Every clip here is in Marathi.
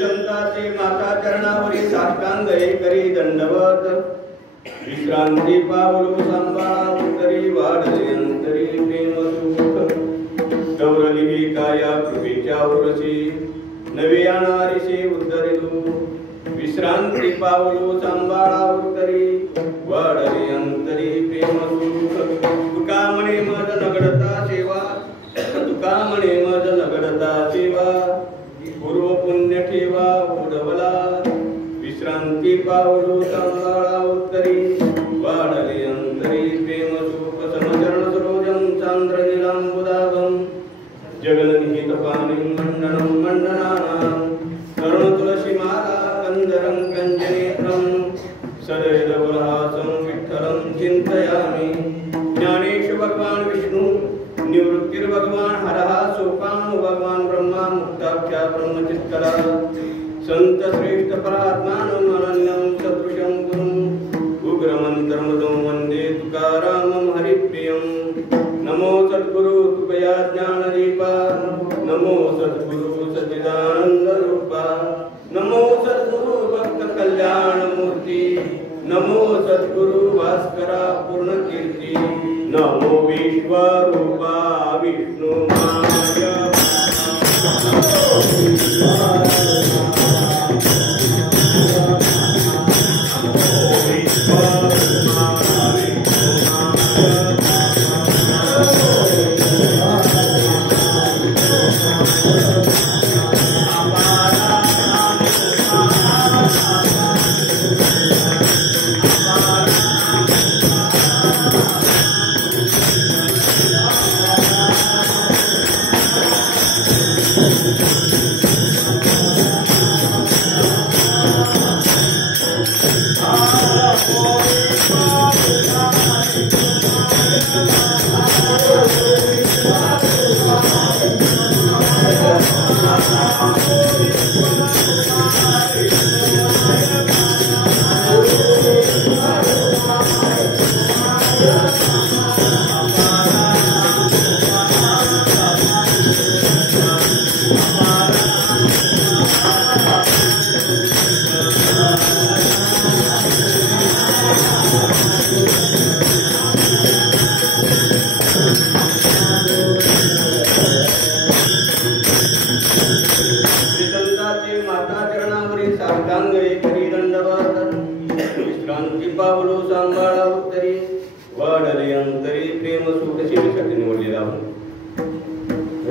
संतांचे माता चरणावरी साष्टांग करी दंडवत विश्रांती पावलो सांभाळा उत्तरी वाढले अंतरी प्रेम सुख गौरली काया कृपेच्या उरसी नवे येणारीशी उद्धरिलो विश्रांती पावलो सांभाळा उत्तरी वाढले अंतरी प्रेम सुख तुका म्हणे मज नगडता सेवा तुका म्हणे मज नगडता सेवा पूर्व पुण्य ठेवा उडवला विश्रांती पावलो सांभाळा उत्तरी वाढले अंतरी प्रेम सुख समचरण सरोजं चांद्र नीलांबुदाभं जगन्निहित पाणी मंडनं मंडनानां करुण तुलसी माला कंदरं कंजनेत्रं सदैवहासं विठ्ठलं चिन्तयामि ज्ञानेश भगवान विष्णु निवृत्तिर भगवान हरः सोपान भगवान ब्रह्मा मुक्ताख्या ब्रह्मचित्तला संत श्रेष्ठ परात्मानं अनन्यं सदृशं गुरुं उग्रमन्त्रमदं वन्दे तुकारामं हरिप्रियं नमो सद्गुरु तुकया ज्ञानदीपा नमो सद्गुरु सच्चिदानंद रूपा नमो सद्गुरु भक्त कल्याण मूर्ती नमो सद्गुरु भास्करा पूर्ण कीर्ती नमो विश्वरूपा विष्णु माया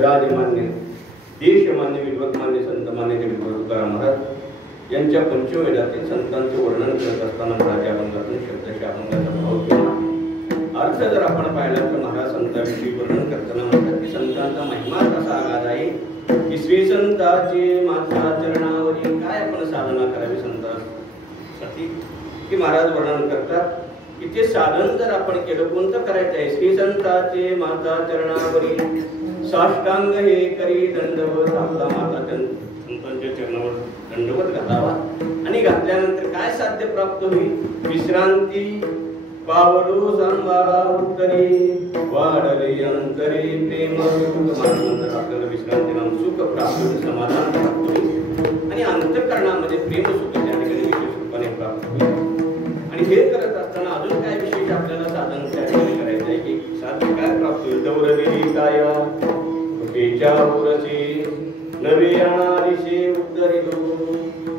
राजमान्य देशमान्य विद्वत्मान्य संतमान्य जगद्गुरु तुकाराम महाराज यांच्या पंचवेदातील संतांचे वर्णन करत असताना महाराज अभंगातून शब्दशः अभंगाचा भाव केला। अर्थ जर आपण पाहिला तर महाराज संतांविषयी वर्णन करताना म्हणतात की संतांचा महिमा कसा आगाध आहे की श्री संतांचे माता चरणावरी काय आपण साधना करावी संतांसाठी की महाराज वर्णन करतात की ते साधन जर आपण केलं कोणतं करायचं आहे श्री संतांचे माता चरणावरी साष्टांग हे करी दंडवत आपला माता संतांच्या चरणावर दंडवत घालावा आणि घातल्यानंतर काय साध्य प्राप्त होईल विश्रांती पावलो सांभाळा उत्तरी वाढले अंतरी प्रेम सुख आपल्याला विश्रांतीला सुख प्राप्त होईल समाधान प्राप्त होईल आणि अंतःकरणामध्ये प्रेम सुख त्या ठिकाणी विशेष रूपाने प्राप्त होईल। आणि हे करत असताना अजून काय विशेष आपल्याला साधन त्या ठिकाणी करायचं आहे की साध्य काय प्राप्त होईल दौरलेली काया कृपेच्या उरसी नवे येणारीशी उद्धरिलो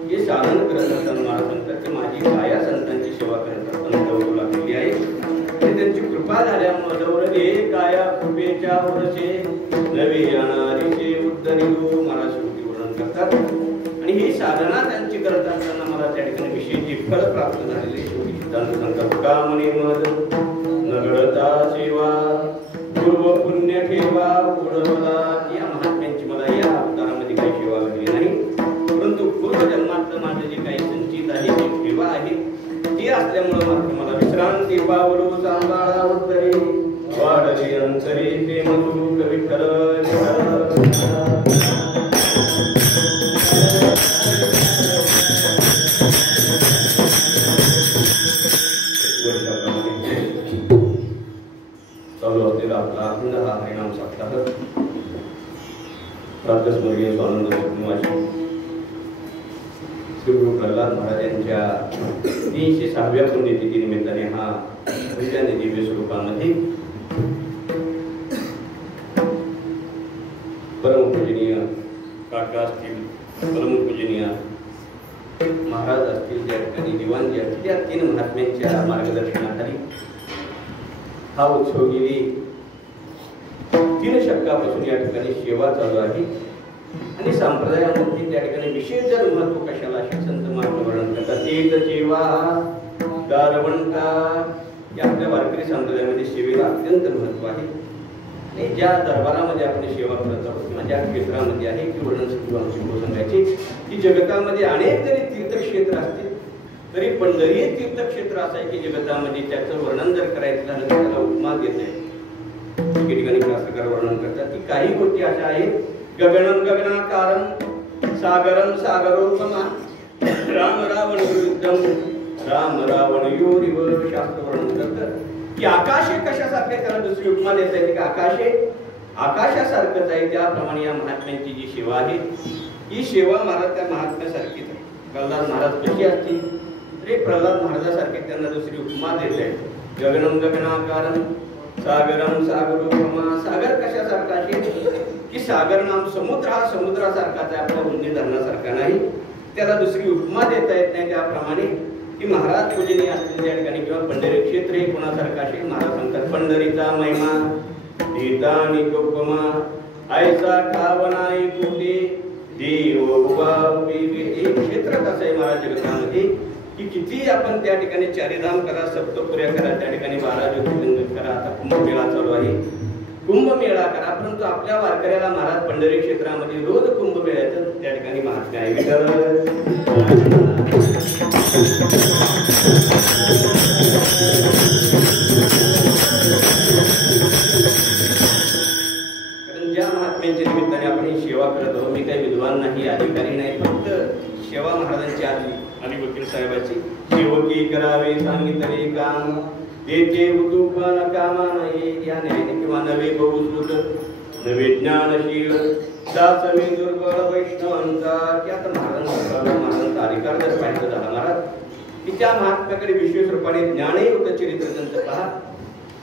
हे साधन करत असताना महाराज म्हणतात की माझी काया संतांची सेवा करत असताना दौरू लागलेली आहे आणि त्यांची कृपा झाल्यामुळे दौरले काया कृपेच्या उरसी नवे येणारीशी उद्धरिलो महाराज श्रुती वर्णन करतात आणि ही साधना त्यांची करत असताना मला त्या ठिकाणी विशेष फळ प्राप्त झालेले कामने मद नगडता सेवा पूर्व पुण्य ठेवा उडवला या महात्म्यांची मला या अवतारामध्ये काही सेवा घडली नाही परंतु पूर्वजन्मात माझे जे काही संचित आहे जी सेवा आहे ती असल्यामुळे मात्र मला विश्रांती पावलो सांभाळा उत्तरी वाढली अंतरी प्रेम सुख विठ्ठल स्वर्गीय स्वानंद सुखनिवासी श्री गुरु प्रल्हाद महाराज यांच्या 306व्या पुण्यतिथी निमित्ताने हा भजन दिव्य स्वरूपामध्ये परमपूजनीय काका असतील, परमपूजनीय महाराज असतील, त्या ठिकाणी दिवाण जे असतील, त्या 3 महात्म्यांच्या मार्गदर्शनाखाली हा उत्सव गेली 3 शतकापासून या ठिकाणी सेवा चालू आहे. आणि संप्रदायामध्ये त्या ठिकाणी विशेष जर महत्व कशाला असे संत महात्मा वर्णन करतात. एक सेवा दारवंटा या आपल्या वारकरी संप्रदायामध्ये सेवेला अत्यंत महत्व आहे. आणि ज्या दरबारामध्ये आपण सेवा करत आहोत किंवा ज्या क्षेत्रामध्ये आहे की वर्णन सांगायचे की जगतामध्ये अनेक जरी तीर्थक्षेत्र असतील तरी पंढरी हे तीर्थक्षेत्र असं आहे की जगतामध्ये त्याचं वर्णन जर करायचं झालं तर त्याला उपमा देत आहे. काही ठिकाणी शास्त्रकार वर्णन करतात की काही गोष्टी अशा आहेत. गगनम गगनाकारम सागरम सागरोपमा राम रावण विरुद्धम राम रावण योरिव शास्त्र वर्णन करतात की आकाश हे कशासारखे त्याला दुसरी उपमा देता येते की आकाश हे आकाशासारखंच आहे. त्याप्रमाणे या महात्म्यांची जी सेवा आहे ही सेवा महाराज त्या महात्म्यासारखीच आहे. प्रल्हाद महाराज कशी असतील तरी प्रल्हाद महाराजासारखे त्यांना दुसरी उपमा देत आहे. गगनम गगनाकारम सागरम सागरोपमा सागर कशासारखा आहे की सागर नाम समुद्र हा समुद्रासारखाच आहे, आपल्या उंदी धरणासारखा नाही. त्याला दुसरी उपमा देता येत नाही. त्याप्रमाणे की महाराज पूजनीय असतील त्या ठिकाणी किंवा पंढरी क्षेत्र हे कोणासारखं असेल. महाराज सांगतात पंढरीचा महिमा देता आणि उपमा आयचा ठावनाई कुठे देव उभा एक क्षेत्र कसं आहे महाराज जगतामध्ये की किती आपण त्या ठिकाणी चारिधाम करा, सप्तपुऱ्या करा, त्या ठिकाणी 12 ज्योतिर्लिंग करा. आता कुंभमेळा चालू आहे, कुंभमेळा करा, परंतु आपल्या वारकऱ्याला महाराज पंढरी क्षेत्रामध्ये रोज कुंभमेळ्याचं त्या ठिकाणी महात्म्य आहे. कारण ज्या महात्म्यांच्या निमित्ताने आपण ही सेवा करत आहोत. मी काही विद्वान नाही, अधिकारी नाही, फक्त सेवा महाराजांची आधी अली वकील साहेबांची सेवकी करावे सांगितले काम देते उतुपन कामा नाही या न्यायाने किंवा नवे बहुश्रुत नवे ज्ञानशील दासमी दुर्बळ वैष्णवांचा की आता महाराजांचा अधिकार जर पाहिजे झाला महाराज की त्या महात्म्याकडे विशेष रूपाने ज्ञानही होतं. चरित्र त्यांचं पहा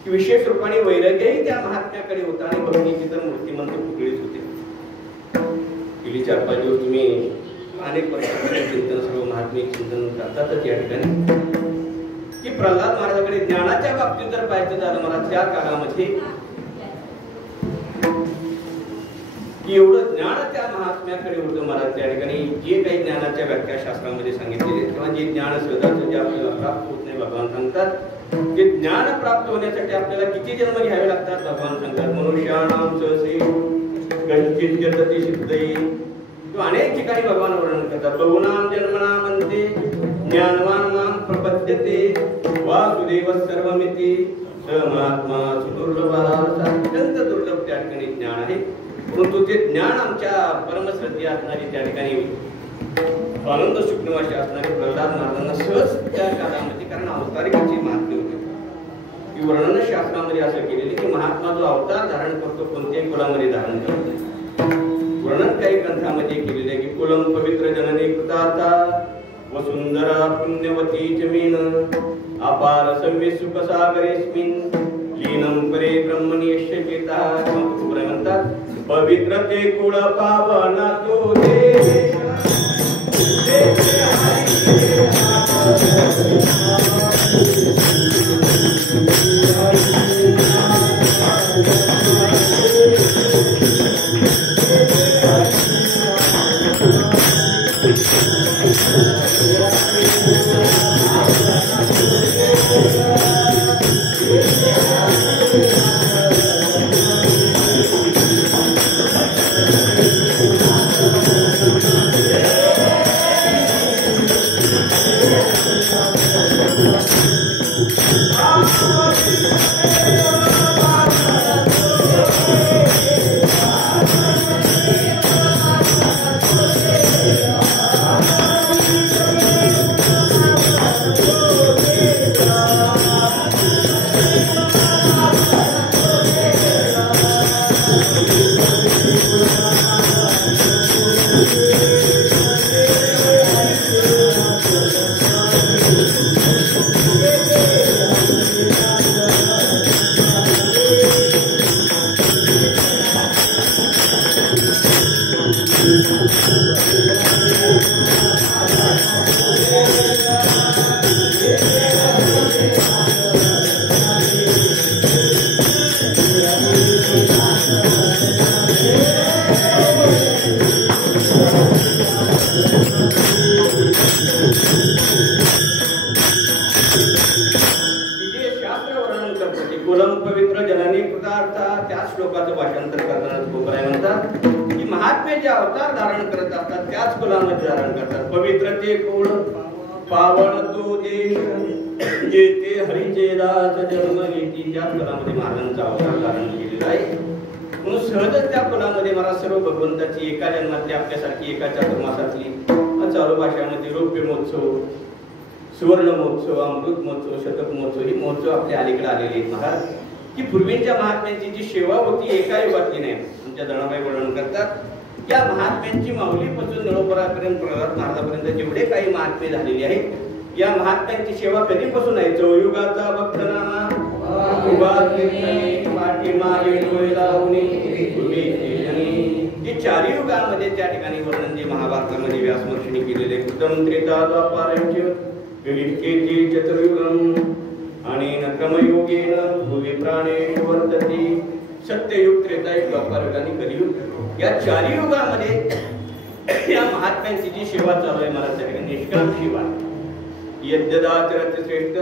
की विशेष रूपाने वैराग्यही त्या महात्म्याकडे होता आणि भक्तीची तर मूर्तिमंत फुगळीच होते. गेली 4-5 दिवस तुम्ही अनेक वर्षांपासून चिंतन सर्व महात्मे चिंतन करतातच या ठिकाणी की प्रल्हाद महाराजांकडे ज्ञानाच्या बाबतीत जर पाहायचं झालं मला त्या काळामध्ये की एवढं ज्ञान त्या महात्म्याकडे होतं महाराज. त्या ठिकाणी जे काही ज्ञानाच्या व्याख्या शास्त्रामध्ये सांगितलेले किंवा जे ज्ञान सहजाचं जे आपल्याला प्राप्त होत नाही भगवान सांगतात ते ज्ञान प्राप्त होण्यासाठी आपल्याला किती जन्म घ्यावे लागतात भगवान सांगतात. मनुष्याणाम सहसे कंचित जतति सिद्धये तो अनेक ठिकाणी भगवान वर्णन करतात. बहुनाम जन्मना म्हणते ज्ञानवान माम प्रपद्यते वासुदेव सर्वमिति स महात्मा सुदुर्लभ अत्यंत दुर्लभ त्या ठिकाणी ज्ञान आहे. परंतु ते ज्ञान आमच्या परमश्रद्धेय असणारी त्या ठिकाणी आनंद सुखनिवासी असणारे प्रल्हाद महाराजांना सहज त्या काळामध्ये कारण अवतारिकाची महात्म्य होते की वर्णन शास्त्रामध्ये असं केलेले की महात्मा जो अवतार धारण करतो कोणत्याही कुलामध्ये धारण करत नाही. वर्णन काही ग्रंथामध्ये केलेले की कुलम पवित्र जननी कृतार्था वसुंधरा पुण्यवती जमीन अपार सव्य सुख सागरेस्मिन लीनम परे ब्रह्मणीयस्य चेता म्हणतात पवित्र ते कुळ पावना तो देश श्लोकाचं भाषांतर करताना तुकोबराय म्हणतात की महात्मे जे अवतार धारण करत असतात त्याच कुलामध्ये धारण करतात. पवित्र ते कुळ पावन तो देश जेथे हरीचे दास जन्म घेती त्या कुलामध्ये महाराजांचा अवतार धारण केलेला आहे. म्हणून सहजच त्या कुलामध्ये मला सर्व भगवंताची एका जन्मातली आपल्यासारखी एका चातुर्मासातली चालू भाषामध्ये रौप्य महोत्सव, सुवर्ण महोत्सव, अमृत महोत्सव, शतक महोत्सव ही महोत्सव आपल्या अलीकडे आलेले आहेत महाराज. की पूर्वीच्या महात्म्यांची जी सेवा होती एका युगातली नाही. आमच्या दणाबाई वर्णन करतात त्या महात्म्यांची माऊलीपासून नळोपरापर्यंत प्रल्हाद महाराजापर्यंत जेवढे काही महात्मे झालेले आहेत या महात्म्यांची सेवा कधीपासून आहे. चौयुगाचा भक्तनामा पाठीमागे जे चारी युगामध्ये त्या ठिकाणी वर्णन जे महाभारतामध्ये व्यासमहर्षींनी केलेले कृतम त्रेता द्वापार विविधकेती चतुर्युगम आणि क्रमयोगेन भुवि प्राणेषु वर्तते. सत्ययुग, त्रेतायुग, द्वापारयुग आणि कलियुग या चारी युगामध्ये या महात्म्यांची जी सेवा चालू आहे मला त्या ठिकाणी निष्काम सेवा. यद्यदाचरते श्रेष्ठ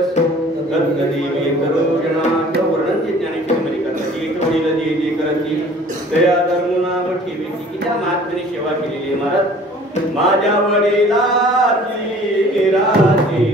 तद्देवी करोजना वर्णन जे ज्ञानेश्वरीमध्ये करतात. एक वडील जे जे करती दया धर्म नाम ठेवीची की त्या महात्म्याने सेवा केलेली आहे महाराज. माझ्या वडिलाची राजी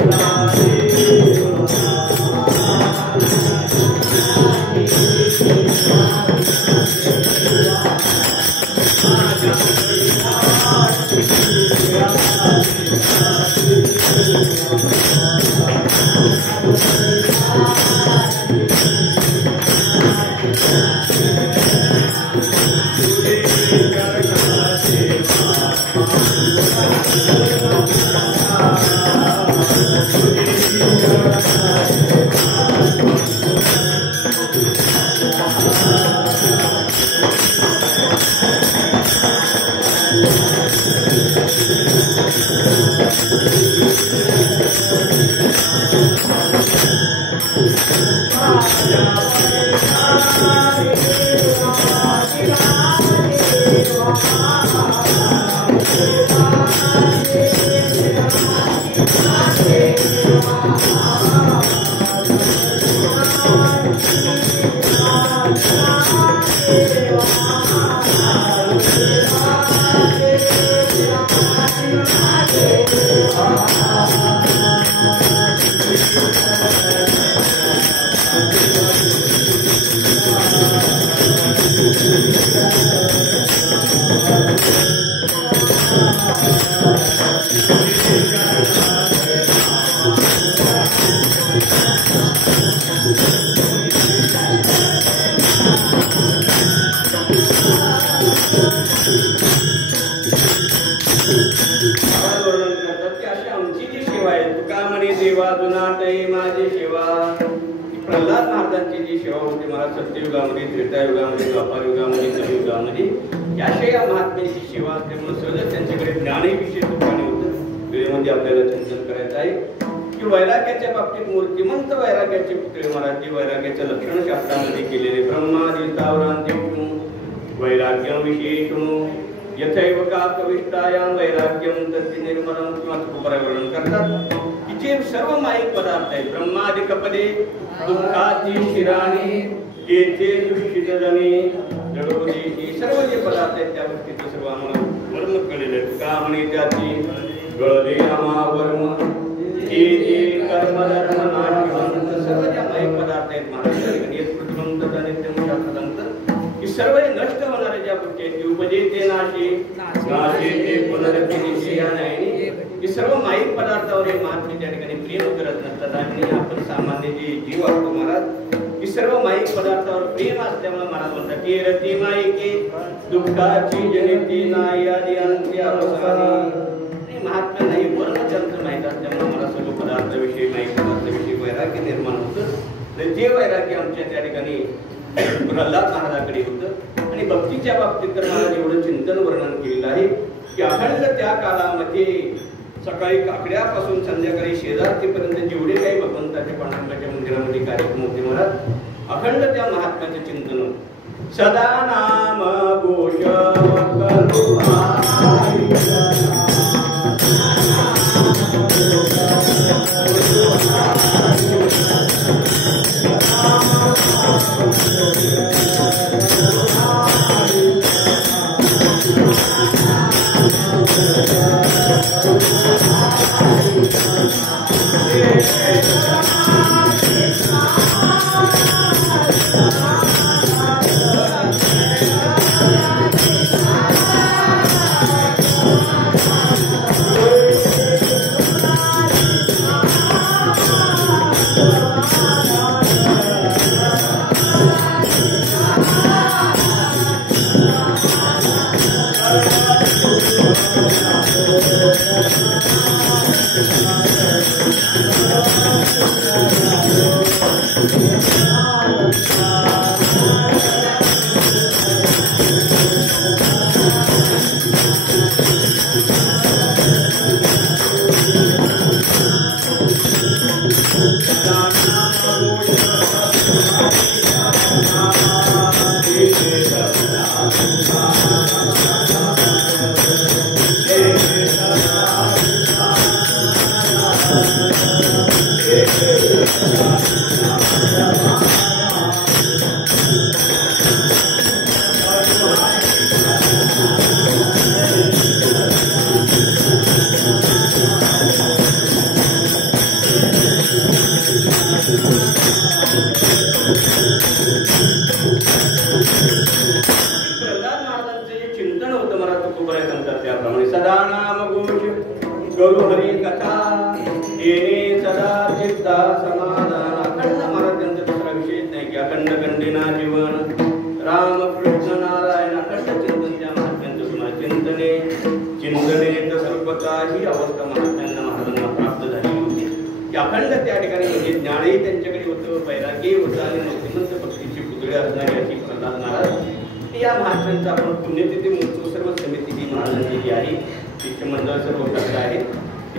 प्रल्हाद महाराजांची जी सेवा होती मला सत्ययुगामध्ये, त्रेतायुगामध्ये, द्वापारयुगामध्ये, कलियुगामध्ये याशे या महात्म्यांची सेवा असल्यामुळे सहज त्यांच्याकडे ज्ञानही विशेष रूपाने होतं. वेळेमध्ये आपल्याला चिंतन करायचं आहे की वैराग्याच्या बाबतीत मूर्तिमंत वैराग्याचे पुतळे महाराज वैराग्याच्या लक्षण शास्त्रामध्ये केलेले ब्रह्मादी तावरांत्यं वैराग्यं विशेषं यथैव काकविष्टायां वैराग्यं तस्य निर्मलं किंवा तुकोबराय वर्णन करतात की जे सर्व माईक पदार्थ आहेत ब्रह्मादी कपदे दुःखाची शिराणी येथे दुष्टित जनी जडोदेशी सर्व जे पदार्थ आहेत त्या गोष्टीचं सर्व आम्हाला वर्णन केलेलं आहे. का म्हणे त्याची गळले आम्हा वर्म जे जे कर्म धर्म नाशवंत सर्व ज्या माईक पदार्थ आहेत महाराष्ट्रात येत पृथ्वंत नित्यम शास्त्रांत की सर्व नष्ट होणारे ज्या गोष्टी आहेत की उपजेते नाशे नाशे ते पुनरपि या नाही की सर्व माईक पदार्थावर हे महात्मे त्या ठिकाणी प्रेम करत नसतात. आणि आपण सामान्य जे जीव असतो महाराज की सर्व माईक पदार्थावर प्रेम असल्यामुळे महाराज म्हणतात की रती माईके दुःखाची जनिती नाही आदी अंत्य अवसानी. महात्मा नाही वर्णचंद्र माहीत असल्यामुळे मला सर्व पदार्थाविषयी माईक पदार्थाविषयी वैराग्य निर्माण होतं. ते वैराग्य आमच्या त्या ठिकाणी प्रल्हाद महाराजांकडे होतं. आणि भक्तीच्या बाबतीत तर महाराज एवढं चिंतन वर्णन केलेलं आहे की अखंड त्या काळामध्ये सकाळी काकड्यापासून संध्याकाळी शेजारतीपर्यंत जेवढे काही भगवंताच्या पांडुरंगाच्या मंदिरामध्ये कार्यक्रम होते महाराज अखंड त्या महात्म्याचे चिंतन सदा नाम घोष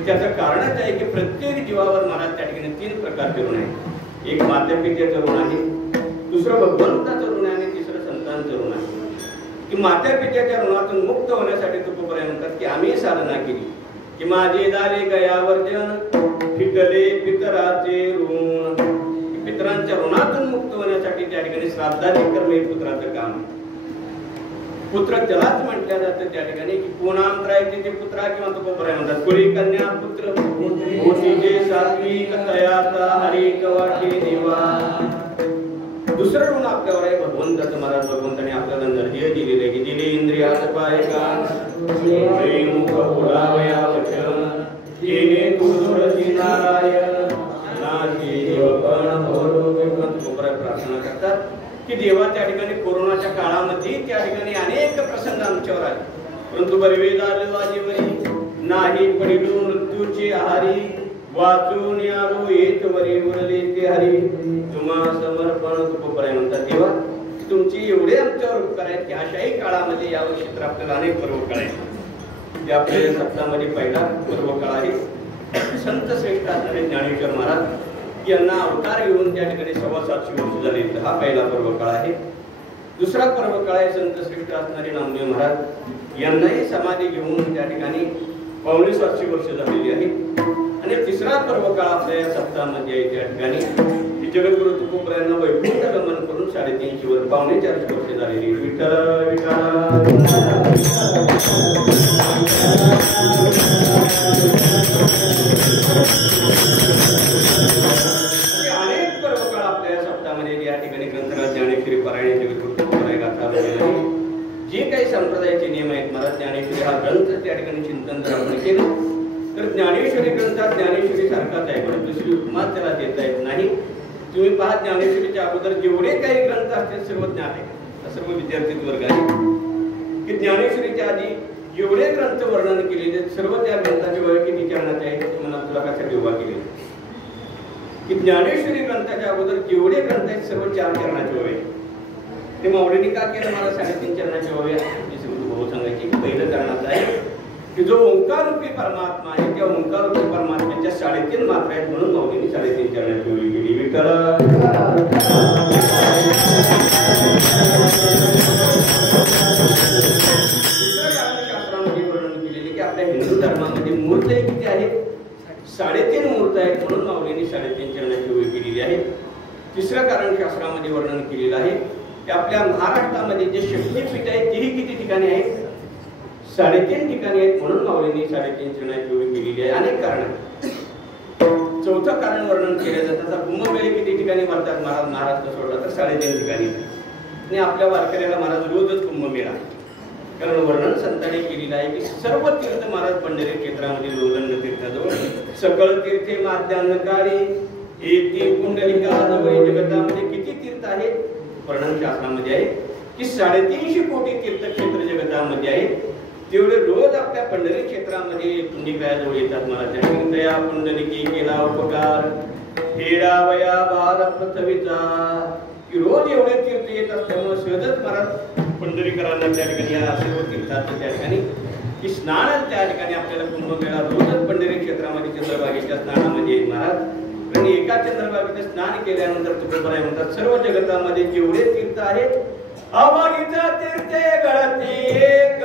त्याचं कारणच आहे की प्रत्येक जीवावर महाराज त्या ठिकाणी 3 प्रकारचे ऋण आहे. एक मातेपित्याचं ऋण आहे, दुसरं भगवंताचं ऋण आहे आणि तिसरं संतांचं ऋण आहे. की मातेपित्याच्या ऋणातून मुक्त होण्यासाठी तुकोबराय म्हणतात की आम्ही साधना केली की माझे झाले गयावर्जन फिटले पितराचे ऋण. पितरांच्या ऋणातून मुक्त होण्यासाठी त्या ठिकाणी श्राद्धादी कर्म हे पुत्राचं काम आहे. पुत्र त्यालाच म्हटल्या जातं त्या ठिकाणी की कोणांतरायचे ते पुत्रा किंवा तुकोबराय म्हणतात कुळी कन्या पुत्र मोठीचे सात्विक तयाचा हरी कवाटे देवा. दुसरं ऋण आपल्यावर आहे भगवंताचं. महाराज भगवंताने आपल्याला नर्जीय दिलेले की दिले इंद्रियात पाय कान मुख बोलावया वचन येणे तुळशी नारायण नाची देवपण भवरो. तुकोबराय प्रार्थना करतात की देवा त्या ठिकाणी कोरोनाच्या काळामध्ये त्या ठिकाणी अनेक प्रसंग आमच्यावर आले, परंतु बरवे झालं वाजेवरी नाही पडिलो मृत्यूचे आहारी वाचून आलो येत वरी उरले ते हरी तुम्हा समर्पण. तुकोबराय म्हणतात देवा तुमची एवढे आमच्यावर उपकार आहेत की अशाही काळामध्ये यावर्षी तर आपल्याला अनेक पर्व काळ आहेत. ते आपल्या सप्ताहामध्ये पहिला पर्व काळ आहे. संत श्रेष्ठ असणारे ज्ञानेश्वर महाराज यांना अवतार घेऊन त्या ठिकाणी 750 वर्ष झाले. हा पहिला पर्व काळ आहे. दुसरा पर्व काळ आहे संत श्रेष्ठ असणारे नामदेव महाराज यांनाही समाधी घेऊन त्या ठिकाणी 750 वर्ष झालेली आहे. आणि तिसरा पर्व काळ आपल्या या सप्ताहामध्ये आहे त्या ठिकाणी जगद्गुरु तुकोबरायांना वैकुंठ गमन करून 350 वर 450 वर्ष झालेली. विठ्ठल जे काही संप्रदायाचे नियम आहेत महाराज ज्ञानेश्वरी हा ग्रंथ त्या ठिकाणी चिंतन जर आपण केलं तर ज्ञानेश्वरी ग्रंथात ज्ञानेश्वरी सारखाच आहे, परंतु दुसरी उपमा त्याला देता येत नाही. तुम्ही पहा ज्ञानेश्वरीच्या अगोदर जेवढे काही ग्रंथ असतील सर्व ज्ञान आहे. सर्व विद्यार्थी वर्ग आहे की ज्ञानेश्वरीच्या आधी जेवढे ग्रंथ वर्णन केलेले सर्व त्या ग्रंथाचे वय किती चरणाचे आहे ते मला तुला कशासाठी उभा केले की ज्ञानेश्वरी ग्रंथाच्या अगोदर जेवढे ग्रंथ आहेत सर्व 4 चरणाचे वय. ते मावळीने का केलं मला 3.5 चरणाचे वय भाऊ सांगायचे की पहिलं कारणाचं आहे की जो ओंकार रूपी परमात्मा आहे त्या ओंकार रूपी परमात्म्याच्या 3.5 मात्रा आहेत म्हणून माऊलीने 3.5 चरणाची ओळी केली. विठ्ठल शास्त्रामध्ये वर्णन केलेले की आपल्या हिंदू धर्मामध्ये मूर्त किती आहेत? 3.5 मूर्त आहेत म्हणून माऊलीने 3.5 चरणाची ओळी केलेली आहे. तिसरं कारण शास्त्रामध्ये वर्णन केलेलं आहे की आपल्या महाराष्ट्रामध्ये जे शक्तीपीठ आहे तेही किती ठिकाणी आहेत? 3.5 ठिकाणी आहेत म्हणून माऊलींनी 3.5 चरणाची ओळी केलेली आहे. अनेक कारण आहेत. चौथं कारण वर्णन केलं जातं आता कुंभमेळे किती ठिकाणी भरतात महाराज महाराष्ट्र सोडला तर 3.5 ठिकाणी. आणि आपल्या वारकऱ्याला महाराज रोजच कुंभमेळा कारण वर्णन संतांनी केलेलं आहे की सर्व तीर्थ महाराज पंढरी क्षेत्रामध्ये लोदंड तीर्थाजवळ सकळ तीर्थे माध्यान्हकारी येथे कुंडलिका जगतामध्ये किती तीर्थ आहेत? वर्णन शास्त्रामध्ये आहे की 350 कोटी तीर्थक्षेत्र जगतामध्ये आहेत. तेवढे रोज आपल्या पंढरी क्षेत्रामध्ये पुंडलिकाजवळ येतात. मला त्या ठिकाणी दया पुंडलिकी केला उपकार हेडावया बाल पृथ्वीचा, की रोज एवढे तीर्थ येत असल्यामुळे सहजच महाराज पंढरीकरांना त्या ठिकाणी या सर्व तीर्थात त्या ठिकाणी की स्नान त्या ठिकाणी आपल्याला कुंभमेळा रोजच पंढरी क्षेत्रामध्ये चंद्रभागेच्या स्नानामध्ये महाराज आणि एका चंद्रभागेचे स्नान केल्यानंतर तुकोबराय म्हणतात सर्व जगतामध्ये जेवढे तीर्थ आहेत अवघीचा तीर्थे गळती एक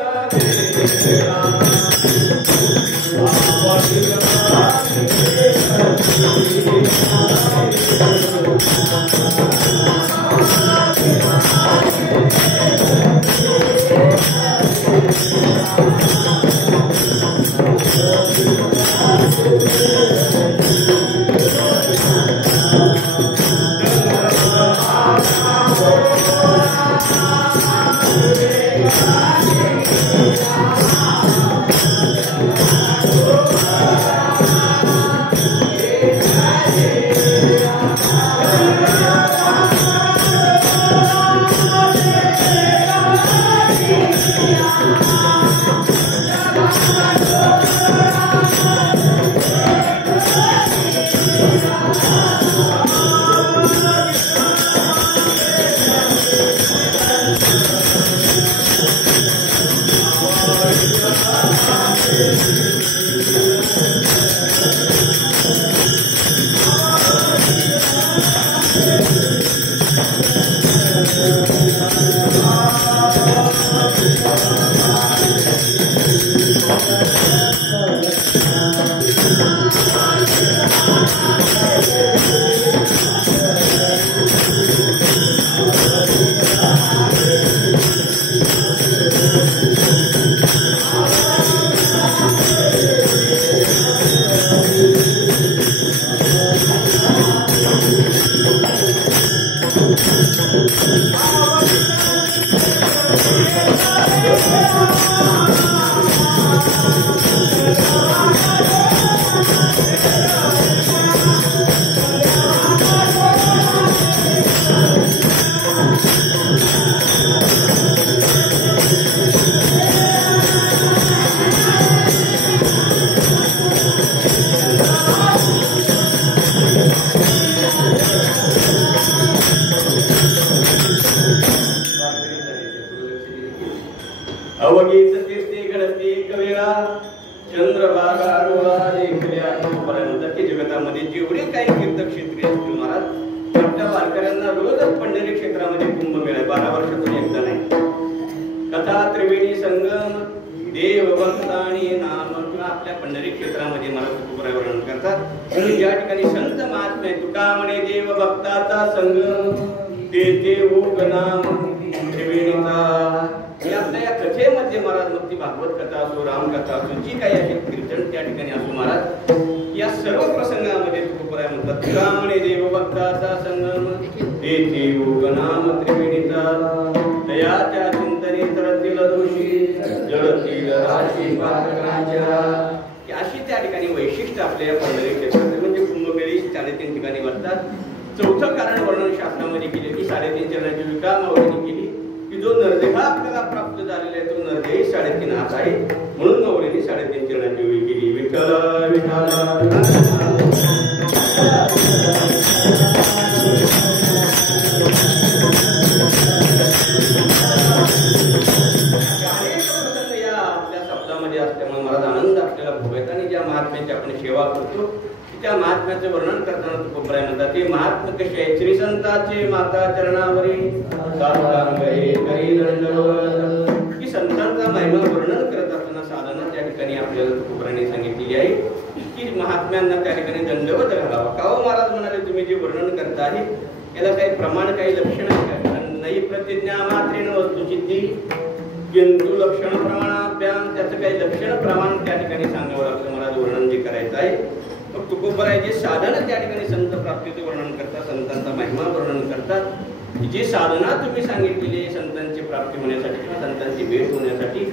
जी साधना तुम्ही सांगितलेली संतांची प्राप्ती होण्यासाठी किंवा संतांची भेट होण्यासाठी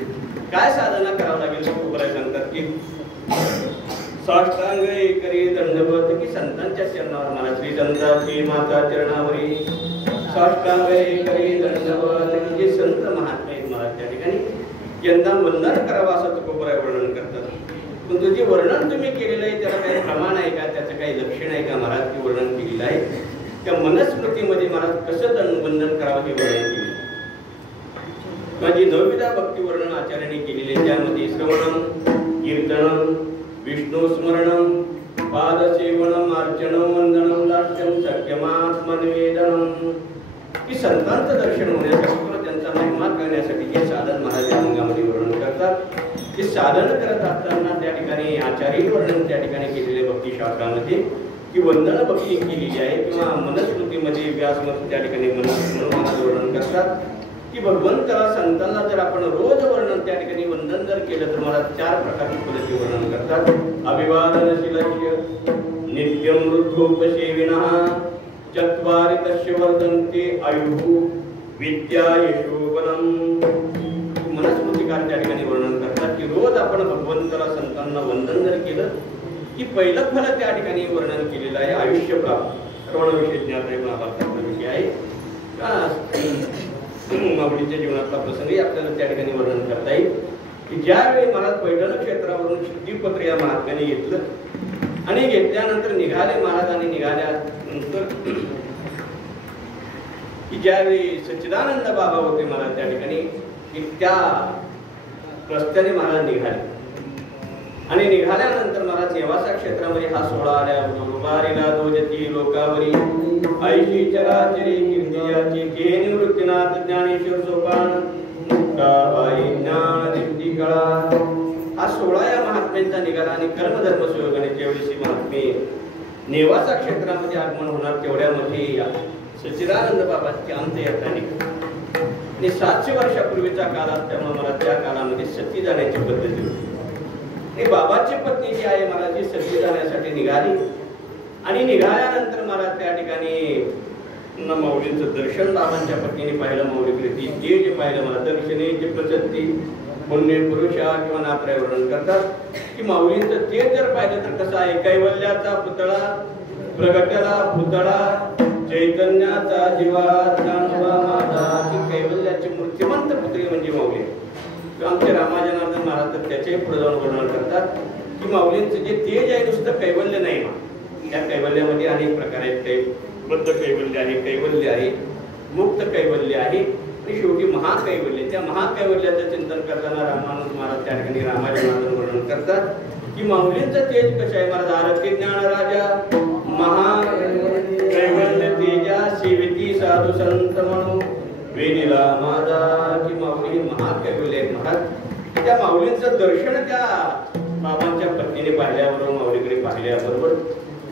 काय साधना करावं लागेल तुकोबराय सांगतात की साष्टांग करी दंडवत की संतांच्या चरणावर मला श्री संतांची माता चरणावरी साष्टांग करी दंडवत की जे संत महात्मे आहेत मला त्या ठिकाणी यंदा वंदन करावं असं तुकोबराय वर्णन करतात. पण जे वर्णन तुम्ही केलेलं आहे त्याला काही प्रमाण आहे का, त्याचं काही लक्षण आहे का महाराज की वर्णन केलेलं आहे? त्या मनस्मृतीमध्ये महाराज कसं वंदन करावं हे वर्णन केलं. माझी 9विधा भक्ती वर्णन आचार्याने केलेले, त्यामध्ये श्रवणम, कीर्तनम, विष्णू स्मरणम, पादसेवनम, अर्चनम, वंदनम, दास्यम, सख्यमात्मनिवेदनम, की संतांचं दर्शन होण्यासाठी किंवा त्यांचा महिमा करण्यासाठी जे साधन महाराज या अंगामध्ये वर्णन करतात. ते साधन करत असताना त्या ठिकाणी आचार्य वर्णन त्या ठिकाणी केलेले भक्तिशास्त्रामध्ये की वंदन भक्ती केलेली आहे किंवा मनस्मृतीमध्ये व्यासमत त्या ठिकाणी मनोमानाचं वर्णन करतात की भगवंताला संतांना जर आपण रोज वर्णन त्या ठिकाणी वंदन जर केलं तर मला 4 प्रकारची पद्धती वर्णन करतात. अभिवादनशीलस्य नित्यं वृद्धोपसेविनः चत्वारि तस्य वर्धन्ते आयुः विद्या यशोबलम. मनस्मृतिकार त्या ठिकाणी वर्णन करतात की रोज आपण भगवंताला संतांना वंदन जर केलं की पहिलं फल त्या ठिकाणी वर्णन केलेलं आहे आयुष्य प्राप्त. श्रवणविषय ज्ञात विषय आहे मावळीच्या जीवनातला प्रसंगही आपल्याला त्या ठिकाणी वर्णन करता येईल की ज्यावेळी महाराज पैठण क्षेत्रावरून शुद्धीपत्र या महात्म्याने घेतलं आणि घेतल्यानंतर निघाले महाराज आणि निघाल्यानंतर की ज्यावेळी सच्चिदानंद बाबा होते महाराज त्या ठिकाणी की त्या रस्त्याने महाराज निघाले आणि निघाल्यानंतर महाराज नेवासा क्षेत्रामध्ये हा सोहळा आल्याबरोबर उभारीला दोजती लोकावरी ऐशी चराचरी कीर्तियाची के निवृत्तीनाथ ज्ञानेश्वर सोपान मुक्ताबाई ज्ञान दीप्ती कळा. हा सोहळा या महात्म्यांचा निघाला आणि कर्मधर्म सुयोगाने ज्यावेळी महात्मे नेवासा क्षेत्रामध्ये आगमन होणार तेवढ्यामध्ये सच्चिदानंद बाबांची अंत्ययात्रा निघाली आणि 700 वर्षापूर्वीचा काळ असल्यामुळे मला त्या काळामध्ये सती जाण्याची पद्धती होती. बाबाची पत्नी जी आहे मला ती सती जाण्यासाठी निघाली आणि निघाल्यानंतर मला त्या ठिकाणी माऊलींचं दर्शन बाबांच्या पत्नीने पाहिलं. माऊलीकडे ते जे पाहिलं मला दर्शने जे प्रसिद्धी पुण्य पुरुषा किंवा नात्राय वर्णन करतात की माऊलींचं ते जर पाहिलं तर कसं आहे, कैवल्याचा पुतळा प्रगट्याला पुतळा चैतन्याचा जीवा जाणवा माझा. की कैवल्याची मूर्तिमंत पुतळी म्हणजे माऊली. आमचे रामाजनार्दन महाराज तर त्याच्याही पुढे जाऊन वर्णन करतात की माऊलींचं जे तेज आहे नुसतं कैवल्य नाही. त्या कैवल्यामध्ये अनेक प्रकार आहेत. बद्ध कैवल्य आहे, कैवल्य आहे, मुक्त कैवल्य आहे आणि शेवटी महाकैवल्य. त्या महाकैवल्याचं चिंतन करताना रामानंद महाराज त्या ठिकाणी रामाजनार्दन वर्णन करतात की माऊलींचं तेज कसं आहे महाराज. आरती ज्ञान राजा महाकैवल्य तेजा सेविती साधू संत म्हणून वेणीला माझा. की माऊली महाकैवल्य महाराज. त्या माऊलींचं दर्शन त्या बाबांच्या पत्नीने पाहिल्याबरोबर माऊलीकडे पाहिल्याबरोबर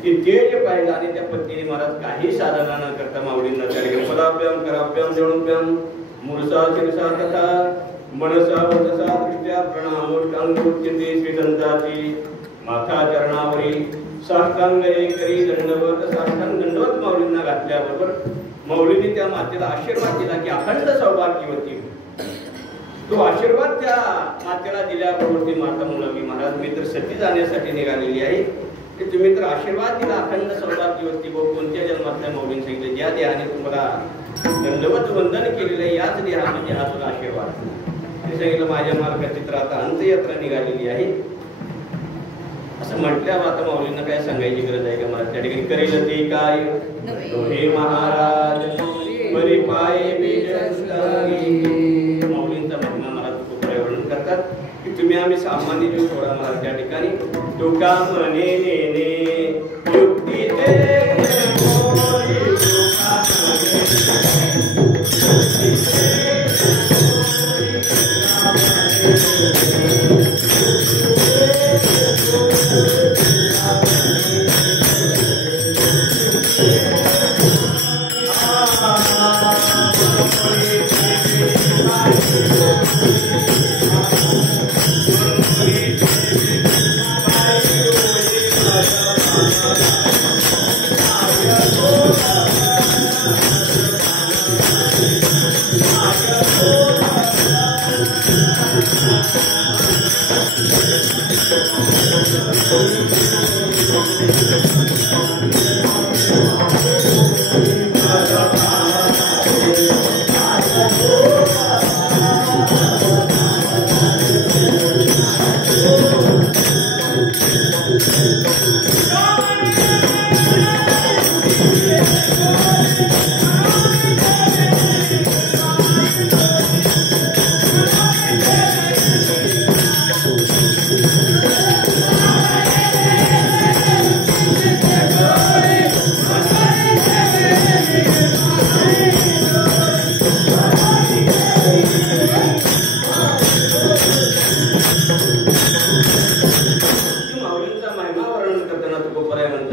की ते जे पाहिलं आणि त्या पत्नीने महाराज काही साधना न करता माऊलींना त्या ठिकाणी पदाभ्याम कराभ्याम जणुभ्याम मुरसा शिरसा तथा मनसा वचसा दृष्ट्या प्रणामोष्टांगोच्यते श्रीदंताची माथा चरणावरी साष्टांगरे करी दंडवत. साष्टांग दंडवत माऊलींना घातल्याबरोबर माऊलीने त्या मातेला आशीर्वाद दिला की अखंड सौभाग्यवती. तो आशीर्वाद त्या मातेला दिल्याबरोबर ती माता म्हणाली महाराज मी तर सती जाण्यासाठी निघालेली आहे की तुम्ही तर आशीर्वाद दिला अखंड सौभाग्यवती. व कोणत्या जन्मातल्या माऊलीने सांगितलं ज्या देहाने तुम्हाला दंडवत वंदन केलेलं आहे याच देहामध्ये हा तुला आशीर्वाद. ते सांगितलं माझ्या मालकाची तर आता अंत्ययात्रा निघालेली आहे असं म्हटल्यावर आता माऊलींना काय सांगायची गरज आहे का मला. त्या ठिकाणी करेल ते काय हे महाराज बरी पाये माऊलींचा महिमा मला खूप वर्णन करतात की तुम्ही आम्ही सामान्य जो सोडा मला त्या ठिकाणी तुका म्हणे नेने युक्ती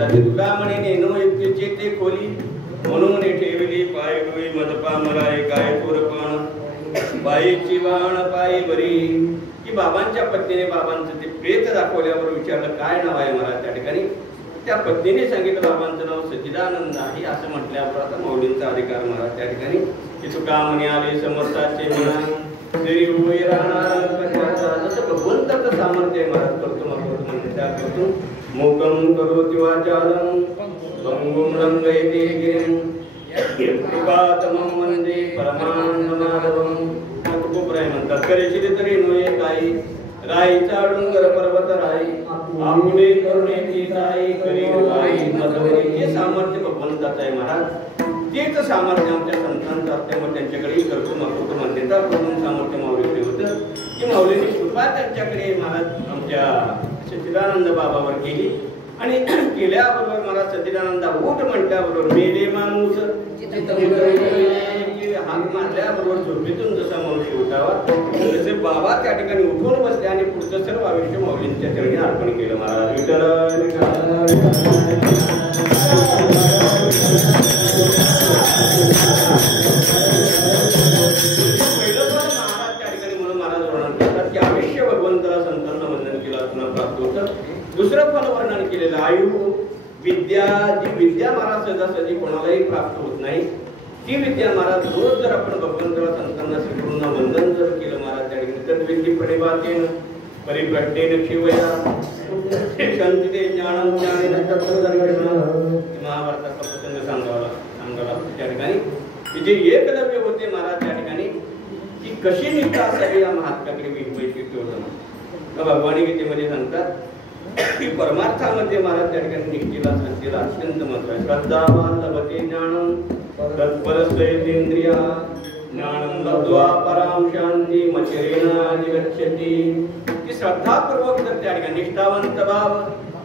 जाते. तुका म्हणे नेनो युक्तीचे ते खोली म्हणून ठेवली पाय डोई मदपा मराय काय थोरपण बाईची वाहन पायी बरी. की बाबांच्या पत्नीने बाबांचं ते प्रेत दाखवल्यावर विचारलं काय नाव आहे मला त्या ठिकाणी. त्या पत्नीने सांगितलं बाबांचं नाव सच्चिदानंद आहे असं म्हटल्यावर आता माऊलींचा अधिकार मला त्या ठिकाणी की तुका म्हणे आले समर्थाचे म्हणा तरी होई राहणार कशाचा. जसं भगवंताचं सामर्थ्य महाराज करतो मग म्हणता करतो मोकम करोति वाचालं भंगुम रंगयते गिरिं कृपातमं वंदे परमानंदमाधवं. तुकोबराय म्हणतात करेशिले तरी नोये काही राईचा डोंगर पर्वत राई आपुले करुणेची ताई करी कृपाई मधवरी. हे सामर्थ्य भगवंताचं आहे महाराज. तेच सामर्थ्य आमच्या संतांचं असल्यामुळे त्यांच्याकडे करतो मग मान्यता करून सामर्थ्य माऊलीकडे होतं की माऊलीने कृपा त्यांच्याकडे महाराज आमच्या सच्चिदानंद बाबावर केली. आणि केल्याबरोबर मला सच्चिदानंद उठ म्हटल्याबरोबर मेले माणूस हात मारल्याबरोबर झोपेतून जसा मनुष्य उठावा तसे बाबा त्या ठिकाणी उठून बसले आणि पुढचं सर्व आयुष्य माऊलींच्या चरणी अर्पण केलं. महाराज पहिलं पण महाराज त्या ठिकाणी म्हणून महाराज वर्णन करतात की आयुष्य भगवंताला संतांना वंदन केलं असताना प्राप्त होतं. दुसरं फल वर्णन केलेलं आयु विद्या. जी विद्या महाराज सहजासहजी कोणालाही प्राप्त होत नाही ती विद्या महाराज रोज जर आपण भगवंताला संतांना स्वीकारून वंदन जर केलं महाराज त्या ठिकाणी तर विद्या प्रणिपातेन परिप्रश्नेन शिवया शांतीते ज्ञानं ज्ञानेन तत्त्वदर्शनं. महाभारताचा प्रसंग सांगावा त्या ठिकाणी की जे एकलव्य होते महाराज त्या ठिकाणी की कशी निष्ठा असावी या महात्म्याकडे वैशिष्ट्य होतं. भगवानी गीतेमध्ये सांगतात की परमार्थामध्ये महाराज त्या ठिकाणी निष्ठेला श्रद्धेला अत्यंत महत्व आहे. श्रद्धावान लभते ज्ञानं तत्परस्तेंद्रिया ज्ञानं लब्ध्वा परां शांती मचरेणाधिगच्छति. की श्रद्धापूर्वक जर त्या ठिकाणी निष्ठावंत भाव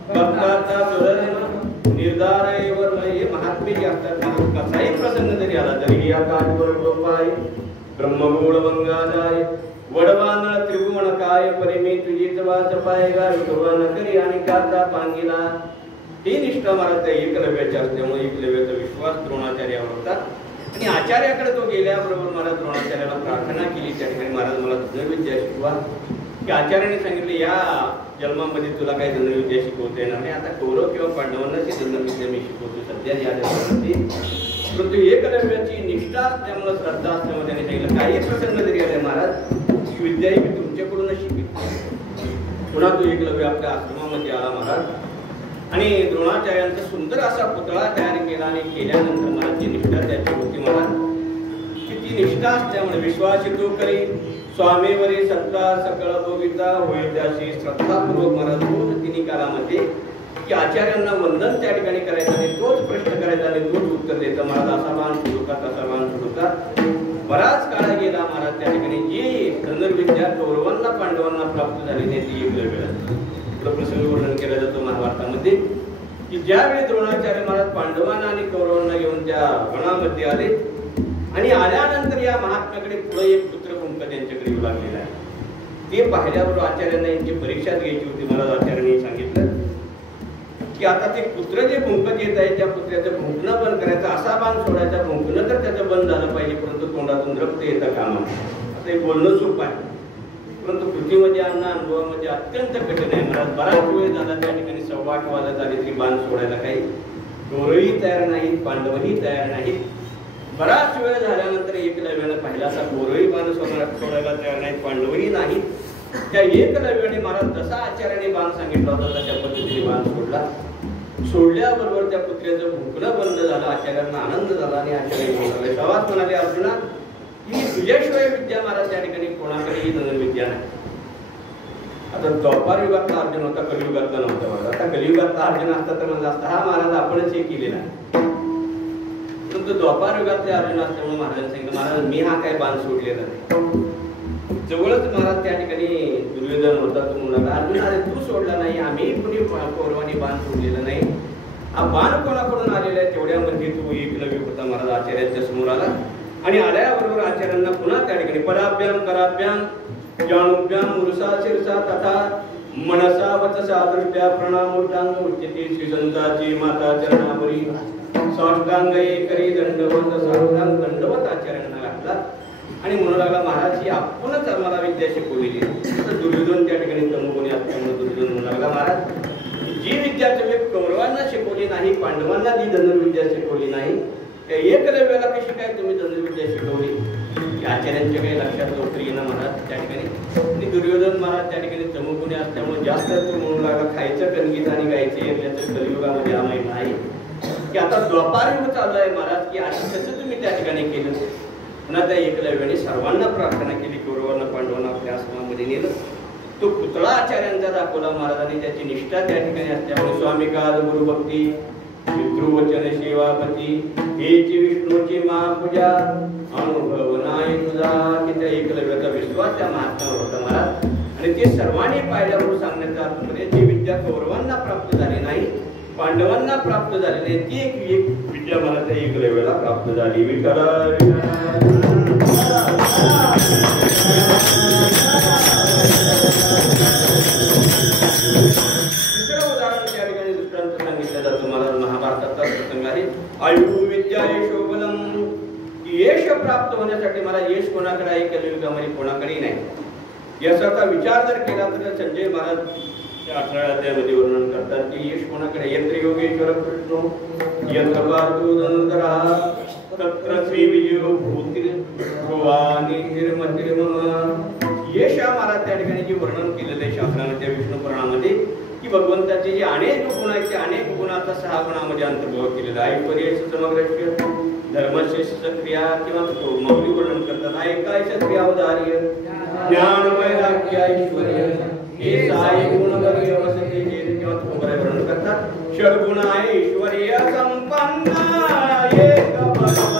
भक्ताचा सुधर्म निर्धारवर हे महात्मे जे असतात कसाही प्रसंग जरी आला तरी या काठवर टोपाय ब्रह्मगोळ मंगादाय वडवानळ त्रिभुवन काय परिमी तुझीच वाच पाय गा विठोबा करी आणि काचा पांगिला. ही निष्ठा महाराज त्या एकलव्याची असल्यामुळे एकलव्याचा विश्वास द्रोणाचार्यावर होता. आणि आचार्याकडे तो गेल्याबरोबर महाराज द्रोणाचार्याला प्रार्थना केली त्या ठिकाणी महाराज मला धनुर्विद्या शिकवा. की आचार्याने सांगितले या जन्मामध्ये तुला काही धनुर्विद्या शिकवता येणार नाही. आता कौरव किंवा पांडवांनाची धनुर्विद्या मी शिकवतो सध्या या जन्मामध्ये. परंतु एकलव्याची निष्ठा असल्यामुळे श्रद्धा असल्यामुळे त्याने सांगितलं काही प्रसंग जरी आले महाराज ही विद्या मी तुमच्याकडूनच शिकली. पुन्हा तो एकलव्य आपल्या आश्रमामध्ये आला महाराज आणि द्रोणाचार्यांचा सुंदर असा पुतळा तयार केला. आणि केल्यानंतर महाराज जी निष्ठा त्याची होती महाराज की ती निष्ठा असल्यामुळे विश्वासी तो करी स्वामीवरी सत्ता सकळ भोगिता होईल त्याशी श्रद्धापूर्वक महाराज रोज तिन्ही काळामध्ये की आचार्यांना वंदन त्या ठिकाणी करायचं आणि तोच प्रश्न करायचा आणि तोच उत्तर द्यायचं. महाराज असा बाण सोडू का तसा बाण सोडू का. बराच काळ गेला महाराज त्या ठिकाणी जी धनुर्विद्या कौरवांना पांडवांना प्राप्त झाली नाही ती एकलव्याला. प्रसंग वर्णन केला जातो महाभारतामध्ये की ज्यावेळी द्रोणाचार्य महाराज पांडवांना आणि कौरवांना घेऊन त्या गणामध्ये आले आणि आल्यानंतर या महात्म्याकडे पुढे एक पुत्र कुंक त्यांच्याकडे येऊ लागलेला आहे. ते पाहिल्याबरोबर आचार्यांना यांची परीक्षा घ्यायची होती. महाराज आचार्यांनी सांगितलं की आता ते पुत्र जे भुंकत येत आहे त्या पुत्राचं भुंकणं बंद करायचं. असा बाण सोडायचा भुंकणं तर त्याचं बंद झालं पाहिजे परंतु तोंडातून रक्त येतं कामा. असं एक बोलणं सोपं आहे परंतु कृतीमध्ये अन्न अनुभवामध्ये अत्यंत कठीण आहे. महाराज बराच वेळ झाला त्या ठिकाणी 8:15 वाजत आले तरी बाण सोडायला काही कौरवही तयार नाहीत पांडवही तयार नाहीत. बराच वेळ झाल्यानंतर एकलव्यानं पाहिला असा कौरवही बाण सोडायला तयार नाहीत पांडवही नाहीत. त्या एकलव्याने महाराज जसा आचार्याने बाण सांगितला होता तशा पद्धतीने बाण सोडला. सोडल्याबरोबर त्या पुत्र्याचं भुंकणं बंद झालं. आचार्यांना आनंद झाला आणि आचार्य सवास म्हणाले अर्जुना ही तुझ्याशिवाय विद्या महाराज त्या ठिकाणी कोणाकडेही धनुर्विद्या नाही. आता द्वापार युगातला अर्जुन होता कलियुगातला नव्हता महाराज. आता कलियुगातला अर्जुन असता तर म्हणला असता हा महाराज आपणच हे केलेला आहे. परंतु द्वापार युगातले अर्जुन असल्यामुळे महाराजांनी सांगितलं महाराज मी हा काय बाण सोडलेला नाही. जवळच महाराज त्या ठिकाणी दुर्योधन होता. तो म्हणाला अर्जुन अरे तू सोडला नाही आम्ही कुणी कौरवांनी बाण सोडलेला नाही. हा बाण कोणाकडून आलेला आहे तेवढ्यामध्ये तू एकलव्य होता महाराज आचार्यांच्या समोर आला. आणि आल्याबरोबर आचार्यांना पुन्हा त्या ठिकाणी पदाभ्याम कराभ्याम जाणुभ्याम मुरुसा शिरसा तथा मनसा वचसा दृष्ट्या प्रणामोटांग उच्यते श्री संताची माता चरणावरी साष्टांग करी दंडवत साष्टांग दंडवत आचरणाला घातला आणि म्हणू लागला महाराज ही आपणच आम्हाला विद्या शिकवलेली. तर दुर्योधन त्या ठिकाणी तमोगुणी असल्यामुळे दुर्योधन म्हणू लागला महाराज जी विद्या तुम्ही कौरवांना शिकवली नाही, पांडवांना जी धनुर्विद्या शिकवली नाही, त्या एकलव्याला कशी काय तुम्ही धनुर्विद्या शिकवली? आचार्यांच्या काही लक्षात उत्तर येणं महाराज त्या ठिकाणी. आणि दुर्योधन महाराज त्या ठिकाणी तमोगुणी असल्यामुळे जास्त म्हणू लागला खायचं कणगीत आणि गायचं एकल्याचं कलियुगामध्ये आम्हाला नाही की आता द्वापार युग चालू आहे महाराज, की असं कसं तुम्ही त्या ठिकाणी केलं? पुन्हा त्या एकलव्याने सर्वांना प्रार्थना केली, कौरवांना पांडवांना आपल्या आश्रमामध्ये नेलं. तो पुतळा आचार्यांचा दाखवला महाराजांनी, त्याची निष्ठा त्या ठिकाणी असल्यामुळे स्वामी काल गुरुभक्ती पितृवचन सेवापती हेची विष्णूची महापूजा अनुभव नाही तुझा, की त्या एकलव्याचा विश्वास त्या महात्म्यावर होता महाराज. आणि ते सर्वांनी पाहिल्यावर सांगण्याचा अर्थ म्हणजे जी विद्या कौरवांना प्राप्त झाली नाही, पांडवांना प्राप्त झाली नाही, ती एक विद्या मला त्या एकलव्याला प्राप्त झाली. दुसरं उदाहरण त्या ठिकाणी दृष्टांत सांगितलं जातं महाराज. महाभारताचा प्रसंग आहे. आयु विद्या यशोबलम, यश प्राप्त होण्यासाठी मला यश कोणाकडे आहे? कलियुगामध्ये कोणाकडेही नाही. यशाचा विचार जर केला तर संजय महाराज 18व्या अध्यायामध्ये वर्णन करतात की यश कोणाकडे? यत्र योगेश्वर कृष्णो यत्र पार्थो धनुर्धरः तत्र श्री विजयो भूतिर्भुवानी निर्मतिर्मम. यश महाराज त्या ठिकाणी जे वर्णन केलेलं आहे शास्त्राने त्या विष्णू पुराणामध्ये, की भगवंताचे जे अनेक गुण आहेत त्या अनेक गुणाचा 6 गुणामध्ये अंतर्भाव केलेला आहे. ऐश्वर्येश समग्रश्य धर्मश्रेष्ठ क्रिया किंवा मौली वर्णन करतात. ऐकायचं क्रियावधार्य ज्ञान वैराग्य ऐश्वर्य हे 6 गुणवर्गीय वसते जे किंवा वर्णन करतात. षड्गुण ऐश्वर्य संपन्न एक भगवंत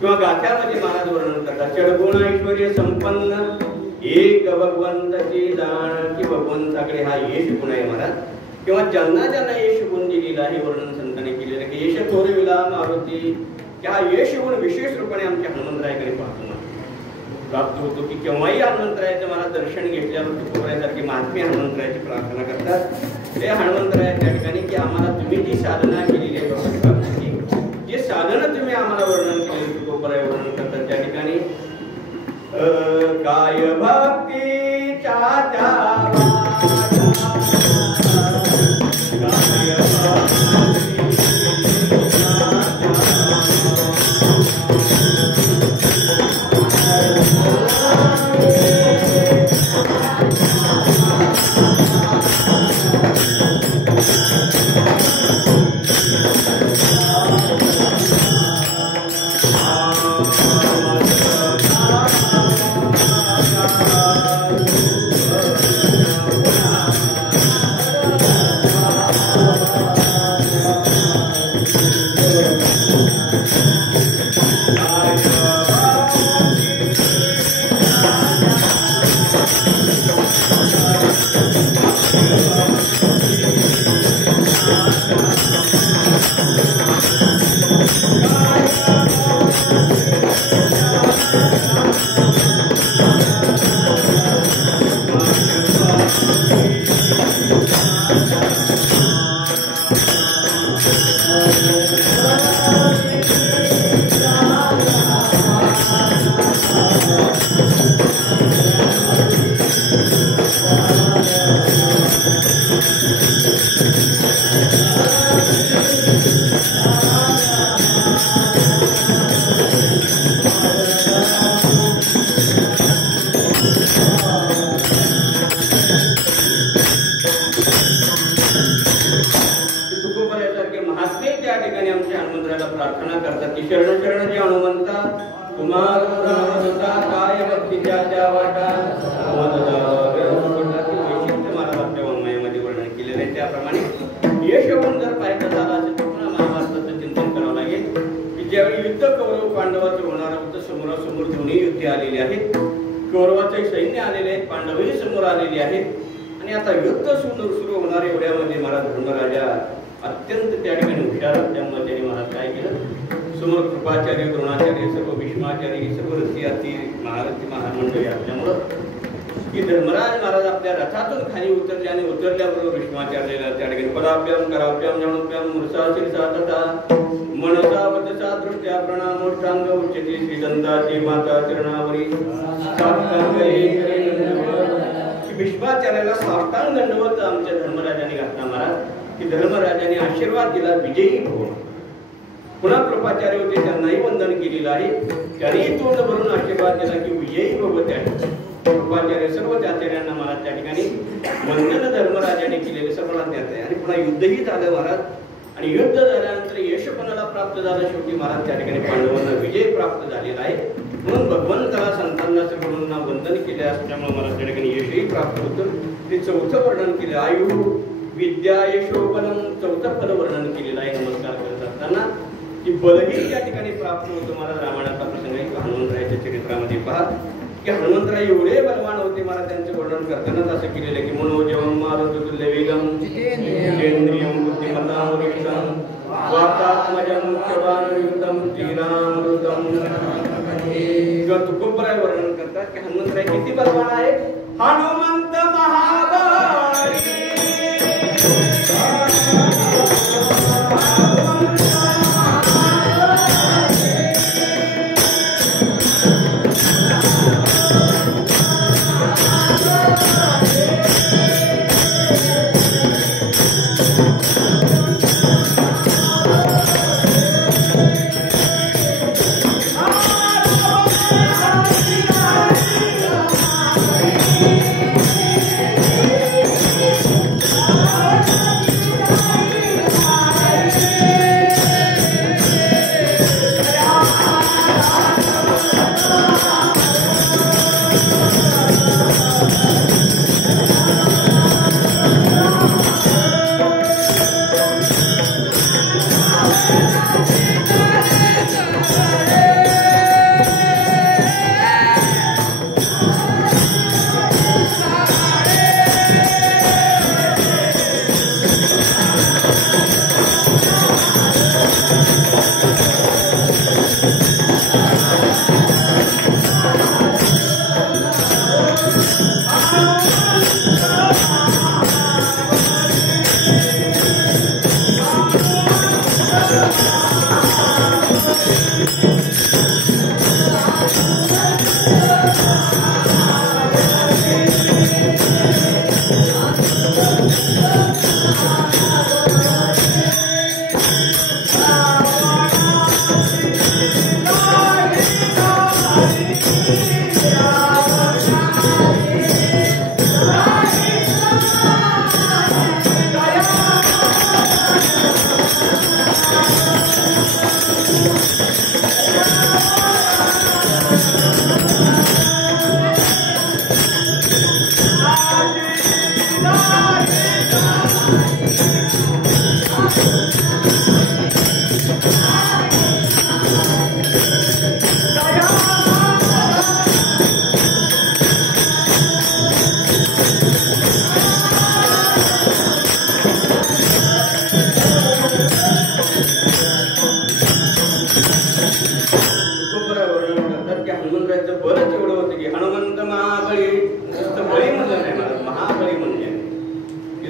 किंवा गाथ्यामध्ये महाराज वर्णन करतात. षड्गुण ऐश्वर्य संपन्न एक भगवंताची जाण, की भगवंताकडे हा यश गुण आहे महाराज. किंवा ज्यांना ज्यांना यश गुण दिलेला आहे वर्णन संतांनी केलेलं की यश थोरविला मारुती, की हा यश गुण विशेष रूपाने आमच्या हनुमंतरायाकडे पाहतो प्राप्त होतो. की केव्हाही हनुमंतरायाचं मला दर्शन घेतल्यावर तुकोबरायासारखी महात्मे हनुमंतरायाची प्रार्थना करतात. ते हनुमंतराया त्या ठिकाणी की आम्हाला तुम्ही जी साधना केलेली आहे भगवंताची, जे साधनं तुम्ही आम्हाला वर्णन केले तुकोबराय वर्णन करतात त्या ठिकाणी. काय भक्तीच्या हनुमंता तुम्हाला काय भक्तीच्या त्या वाटा महाराज आपल्या वाङ्मयामध्ये वर्णन केलेलं आहे. त्याप्रमाणे यश होऊन जर पाहायचं झालं असेल तर पुन्हा महाभारताचं चिंतन करावं लागेल की ज्यावेळी युद्ध कौरव पांडवाचं होणार होतं, समोरासमोर दोन्ही युद्धे आलेली आहेत, कौरवाचे सैन्य आलेले आहेत, पांडवही समोर आलेली आहेत आणि आता युद्ध सुरू होणार एवढ्यामध्ये महाराज धर्मराजा अत्यंत त्या ठिकाणी हुशार असल्यामुळे त्यांनी महाराज काय केलं, समोर कृपाचार्य, द्रोणाचार्य, सर्व भीष्माचार्य, सर्व रथी महामंडळी असल्यामुळं की धर्मराज महाराज आपल्या रथातून खाली उतरले आणि उतरल्याबरोबर भीष्माचार्याला त्या ठिकाणी पदाभ्याम कराभ्याम जणोभ्याम मूर्छाशील साधता मनसा वचसा दृष्ट्या प्रणामोष्टांग उच्चते श्रीदंताची माता चरणावरी साष्टांग भीष्माचार्याला साष्टांग दंडवत आमच्या धर्मराजाने घातला महाराज की धर्मराजाने आशीर्वाद दिला विजयी हो. पुन्हा कृपाचार्य होते त्यांनाही वंदन केलेलं आहे, त्यांनी तोंड भरून आशीर्वाद दिला की विजयी भगवत आहे. कृपाचार्य सर्व आचार्यांना महाराज त्या ठिकाणी वंदन धर्मराजाने केलेले सर्वांना ज्ञात आहे. आणि पुन्हा युद्धही झालं महाराज आणि युद्ध झाल्यानंतर यश कोणाला प्राप्त झालं, शेवटी महाराज त्या ठिकाणी पांडवांना विजय प्राप्त झालेला आहे. म्हणून भगवंताला संतांना सर्वांना वंदन केले असल्यामुळे मला त्या ठिकाणी यशही प्राप्त होतं. ते चौथं वर्णन केलं, आयु विद्या यशोबलम, चौथं फल वर्णन केलेलं आहे नमस्कार करत असताना की बलही त्या ठिकाणी प्राप्त होतं. महाराज रामायणाचा प्रसंग आहे, हनुमंतरायाच्या चरित्रामध्ये पहा की हनुमंतराय एवढे बलवान होते. महाराज त्यांचं वर्णन करतानाच असं केलेलं की मनोजवम मारुतुल्य वेगम जितेंद्रियम बुद्धिमतां वरिष्ठं वातात्मजं चवानुयुक्तं श्रीरामदूतं. किंवा तुकोबराय वर्णन करतात की हनुमंतराय किती बलवान आहे. हनुमंत महाबली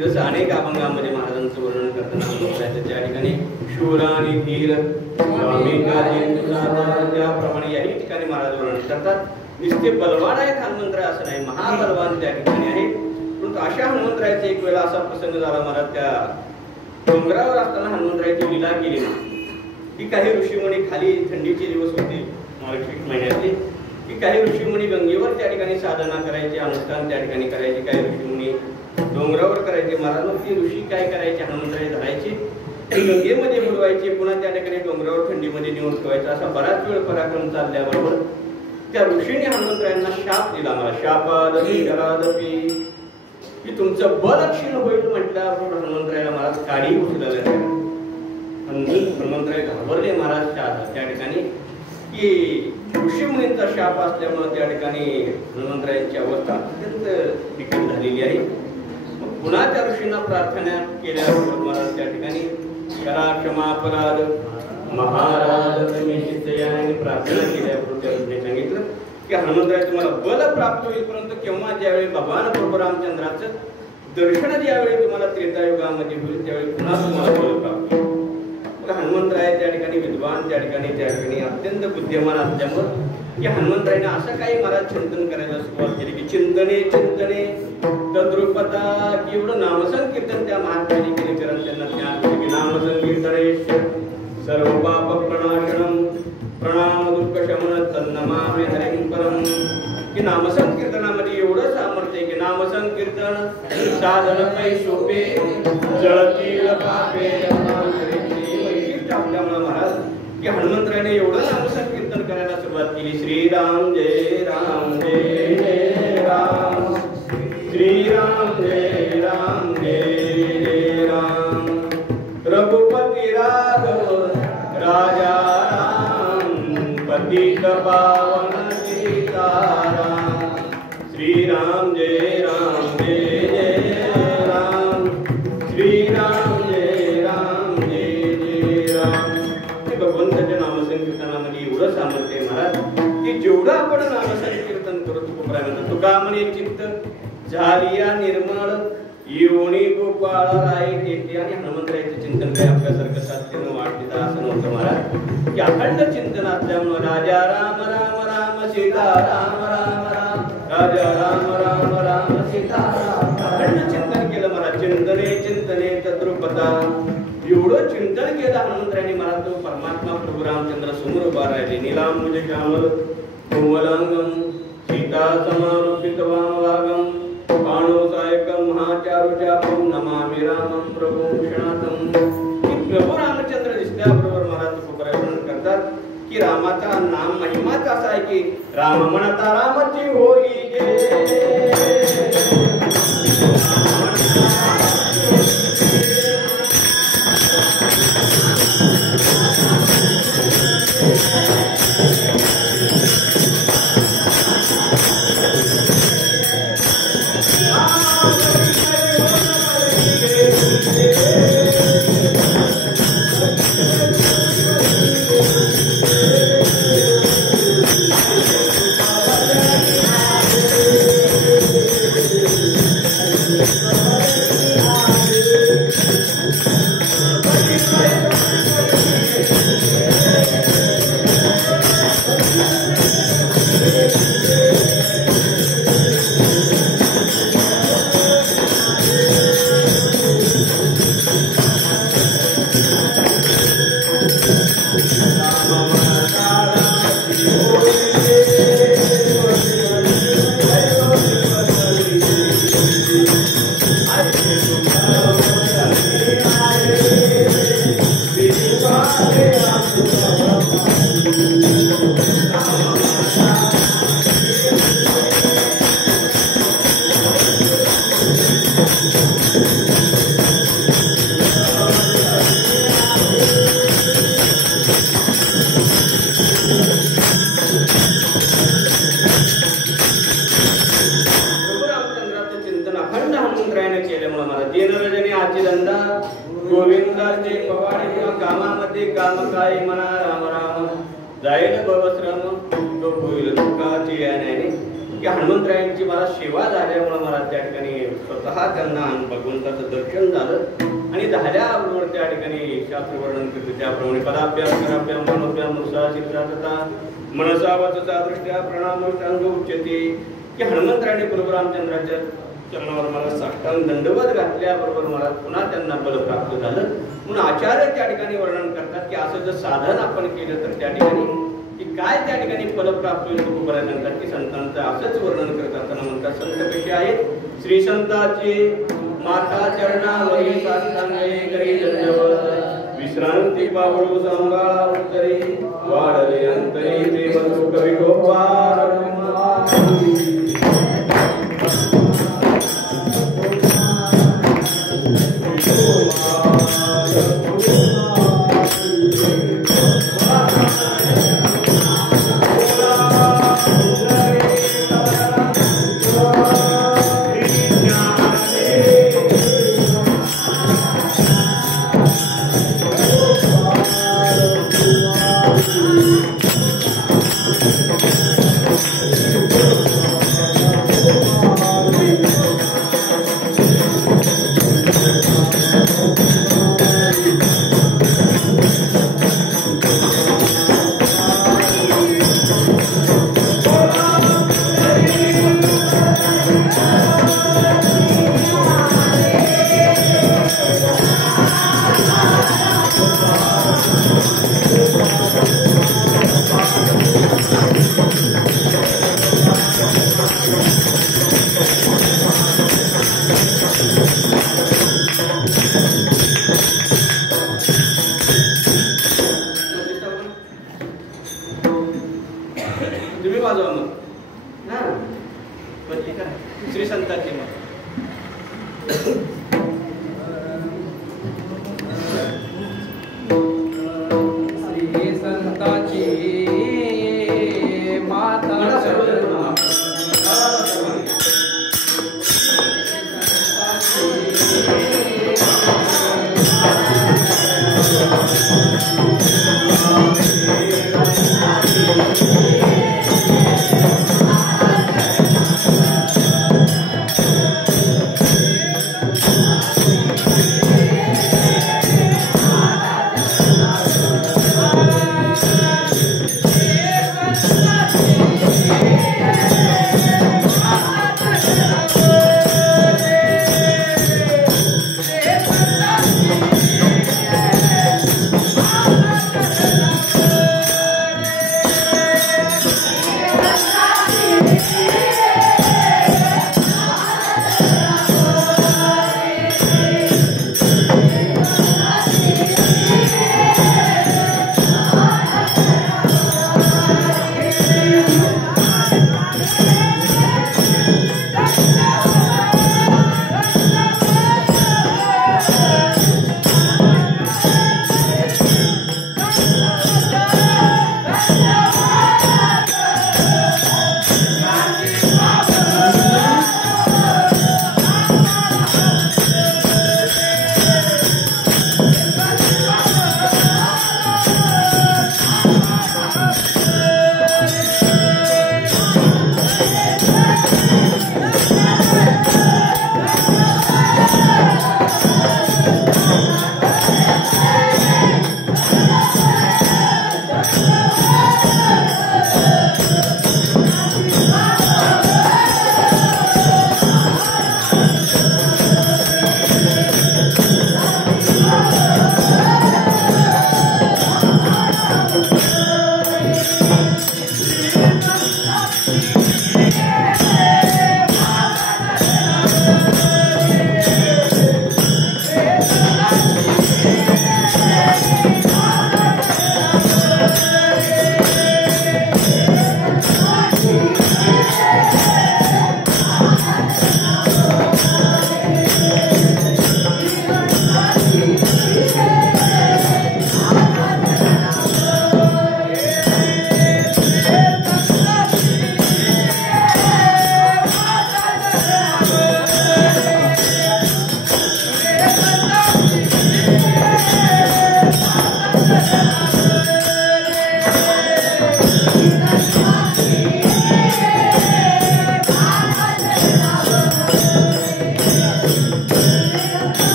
जसं अनेक अभंगामध्ये महाराजांचं वर्णन करताना हनुमंतरायाचं त्या ठिकाणी शूर आणि धीर त्याप्रमाणे याही ठिकाणी महाराज वर्णन करतात. नुसते बलवान आहेत हनुमंतराय असं नाही, महाबलवान त्या ठिकाणी आहेत. परंतु अशा हनुमंतरायाचा एक वेळा असा प्रसंग झाला महाराज, त्या डोंगरावर असताना हनुमंतरायाची लीला केली की काही ऋषीमुनी खाली, थंडीचे दिवस होते मार्गशीर्ष महिन्यातले, की काही ऋषीमुनी गंगेवर त्या ठिकाणी साधना करायचे, अनुष्ठान त्या ठिकाणी करायचे, काही ऋषीमुनी डोंगरावर करायचे. महाराज मग ती ऋषी काय करायचे, हनुमंतराय धरायचे गंगेमध्ये बुडवायचे, पुन्हा त्या ठिकाणी डोंगरावर थंडीमध्ये नेऊन ठेवायचा, असा बराच वेळ पराक्रम चालल्याबरोबर त्या ऋषीने हनुमंतरायांना शाप दिला. मला शापादपी जरादपी की तुमचं बल क्षीण होईल म्हटल्याबरोबर हनुमंतरायाला महाराज काडी उचलायला हनुमंतराय घाबरले महाराज त्या ठिकाणी की ऋषीमुनींचा शाप असल्यामुळे त्या ठिकाणी हनुमंतरायांची अवस्था अत्यंत बिकट झालेली आहे. पुन्हा त्या ऋषींना प्रार्थना केल्याबरोबर महाराज त्या ठिकाणी करा क्षमापराध महाराज आणि प्रार्थना केल्याबरोबर त्या ऋषीने सांगितलं की हनुमंतराय तुम्हाला बल प्राप्त होईल, परंतु केव्हा ज्यावेळी भगवान प्रभू रामचंद्राचं दर्शन ज्यावेळी तुम्हाला त्रेतायुगामध्ये होईल त्यावेळी पुन्हा तुम्हाला बल प्राप्त होईल. हनुमंतराय त्या ठिकाणी विद्वान, त्या ठिकाणी अत्यंत बुद्धिमान असल्यामुळे या हनुमंतरायने असं काही महाराज चिंतन करायला सुरुवात केली की चिंतने चिंतने तद्रुपता की एवढं नामसंकीर्तन त्या महात्म्याने केले. कारण त्यांना ज्ञान होते की नामसंकीर्तनेश सर्व पाप प्रणाशनम प्रणाम दुःख शमन तन्नमामि हरिं परम. की नामसंकीर्तनामध्ये एवढं सामर्थ्य आहे की नामसंकीर्तन साधन पै सोपे जळतील पापे आपल्यामुळे महाराज की हनुमंतरायाने एवढं नामसंकीर्तन करायला सुरुवात केली. श्रीराम जय राम जय जय राम श्रीराम जय राम जय जय राम रघुपती राघव राजा राम पतित पावन सीताराम श्रीराम जय राम जय जय राम श्रीराम जय राम जय जय राम. भगवंताच्या नामसंकीर्तनामध्ये एवढं सामर्थ्य आहे महाराज की जेवढं आपण नामसंकीर्तन करतो तुकारामांचं तुका म्हणे चित्त झालिया निर्मळ येवणी गोपाळ राय तेथे. आणि हनुमंतरायाचं चिंतन काय आपल्यासारखं साध्यनं वाटतं असं नव्हतं महाराज की अखंड चिंतन असल्यामुळे राजा राम राम राम सीता राम राम राम राजा राम राम राम सीता राम अखंड चिंतन केलं महाराज. चिंतने चिंतने तद्रुपता एवढं चिंतन केलं हनुमंतरायांनी मला तो परमात्मा प्रभू रामचंद्र समोर उभा राहिले. नीलांबुज श्यामल कोमलांगम सीता समारूपित वामभागम पाणो सायकम महाचारुचापम नमामि रामं प्रभू क्षणातम. प्रभू रामचंद्र दिसल्याबरोबर महाराज तुकोबराय करतात की रामाचा नाम महिमाच असा आहे की राम म्हणता रामची होई जय. गोविंदाचे पवाडे कामामध्ये काम काय म्हणा राम राम जाईल भवश्रम तो होईल दुःखाची याने की हनुमंतरायांची मला सेवा झाल्यामुळे मला त्या ठिकाणी स्वतः त्यांना भगवंताचं दर्शन झालं आणि झाल्याबरोबर त्या ठिकाणी शास्त्र वर्णन करते त्याप्रमाणे पदाभ्याम कराभ्याम मनोभ्याम मुसा शिक्षाचा मनसा वाचचा दृष्ट्या प्रणाम सांग उच्यते की हनुमंतरायाने प्रभू रामचंद्राच्या चरणावर मला साष्टांग दंडवत घातल्याबरोबर मला पुन्हा त्यांना बल प्राप्त झालं. म्हणून आचार्य त्या ठिकाणी वर्णन करतात की असं जर साधन आपण केलं तर त्या ठिकाणी की काय त्या ठिकाणी फल प्राप्त होईल खूप बऱ्याच म्हणतात की संतांचं असंच वर्णन करतात. त्यांना म्हणतात संत कसे आहेत श्री संताचे माता चरणावरी साष्टांगे करी दंडवत विश्रांती पावडू सांगाळा उत्तरी वाढले अंतरी प्रेम सुख विठोबा तुम्ही वाजवा मग हा बदली करा श्री संतांची मग श्री संताची माता Yeah.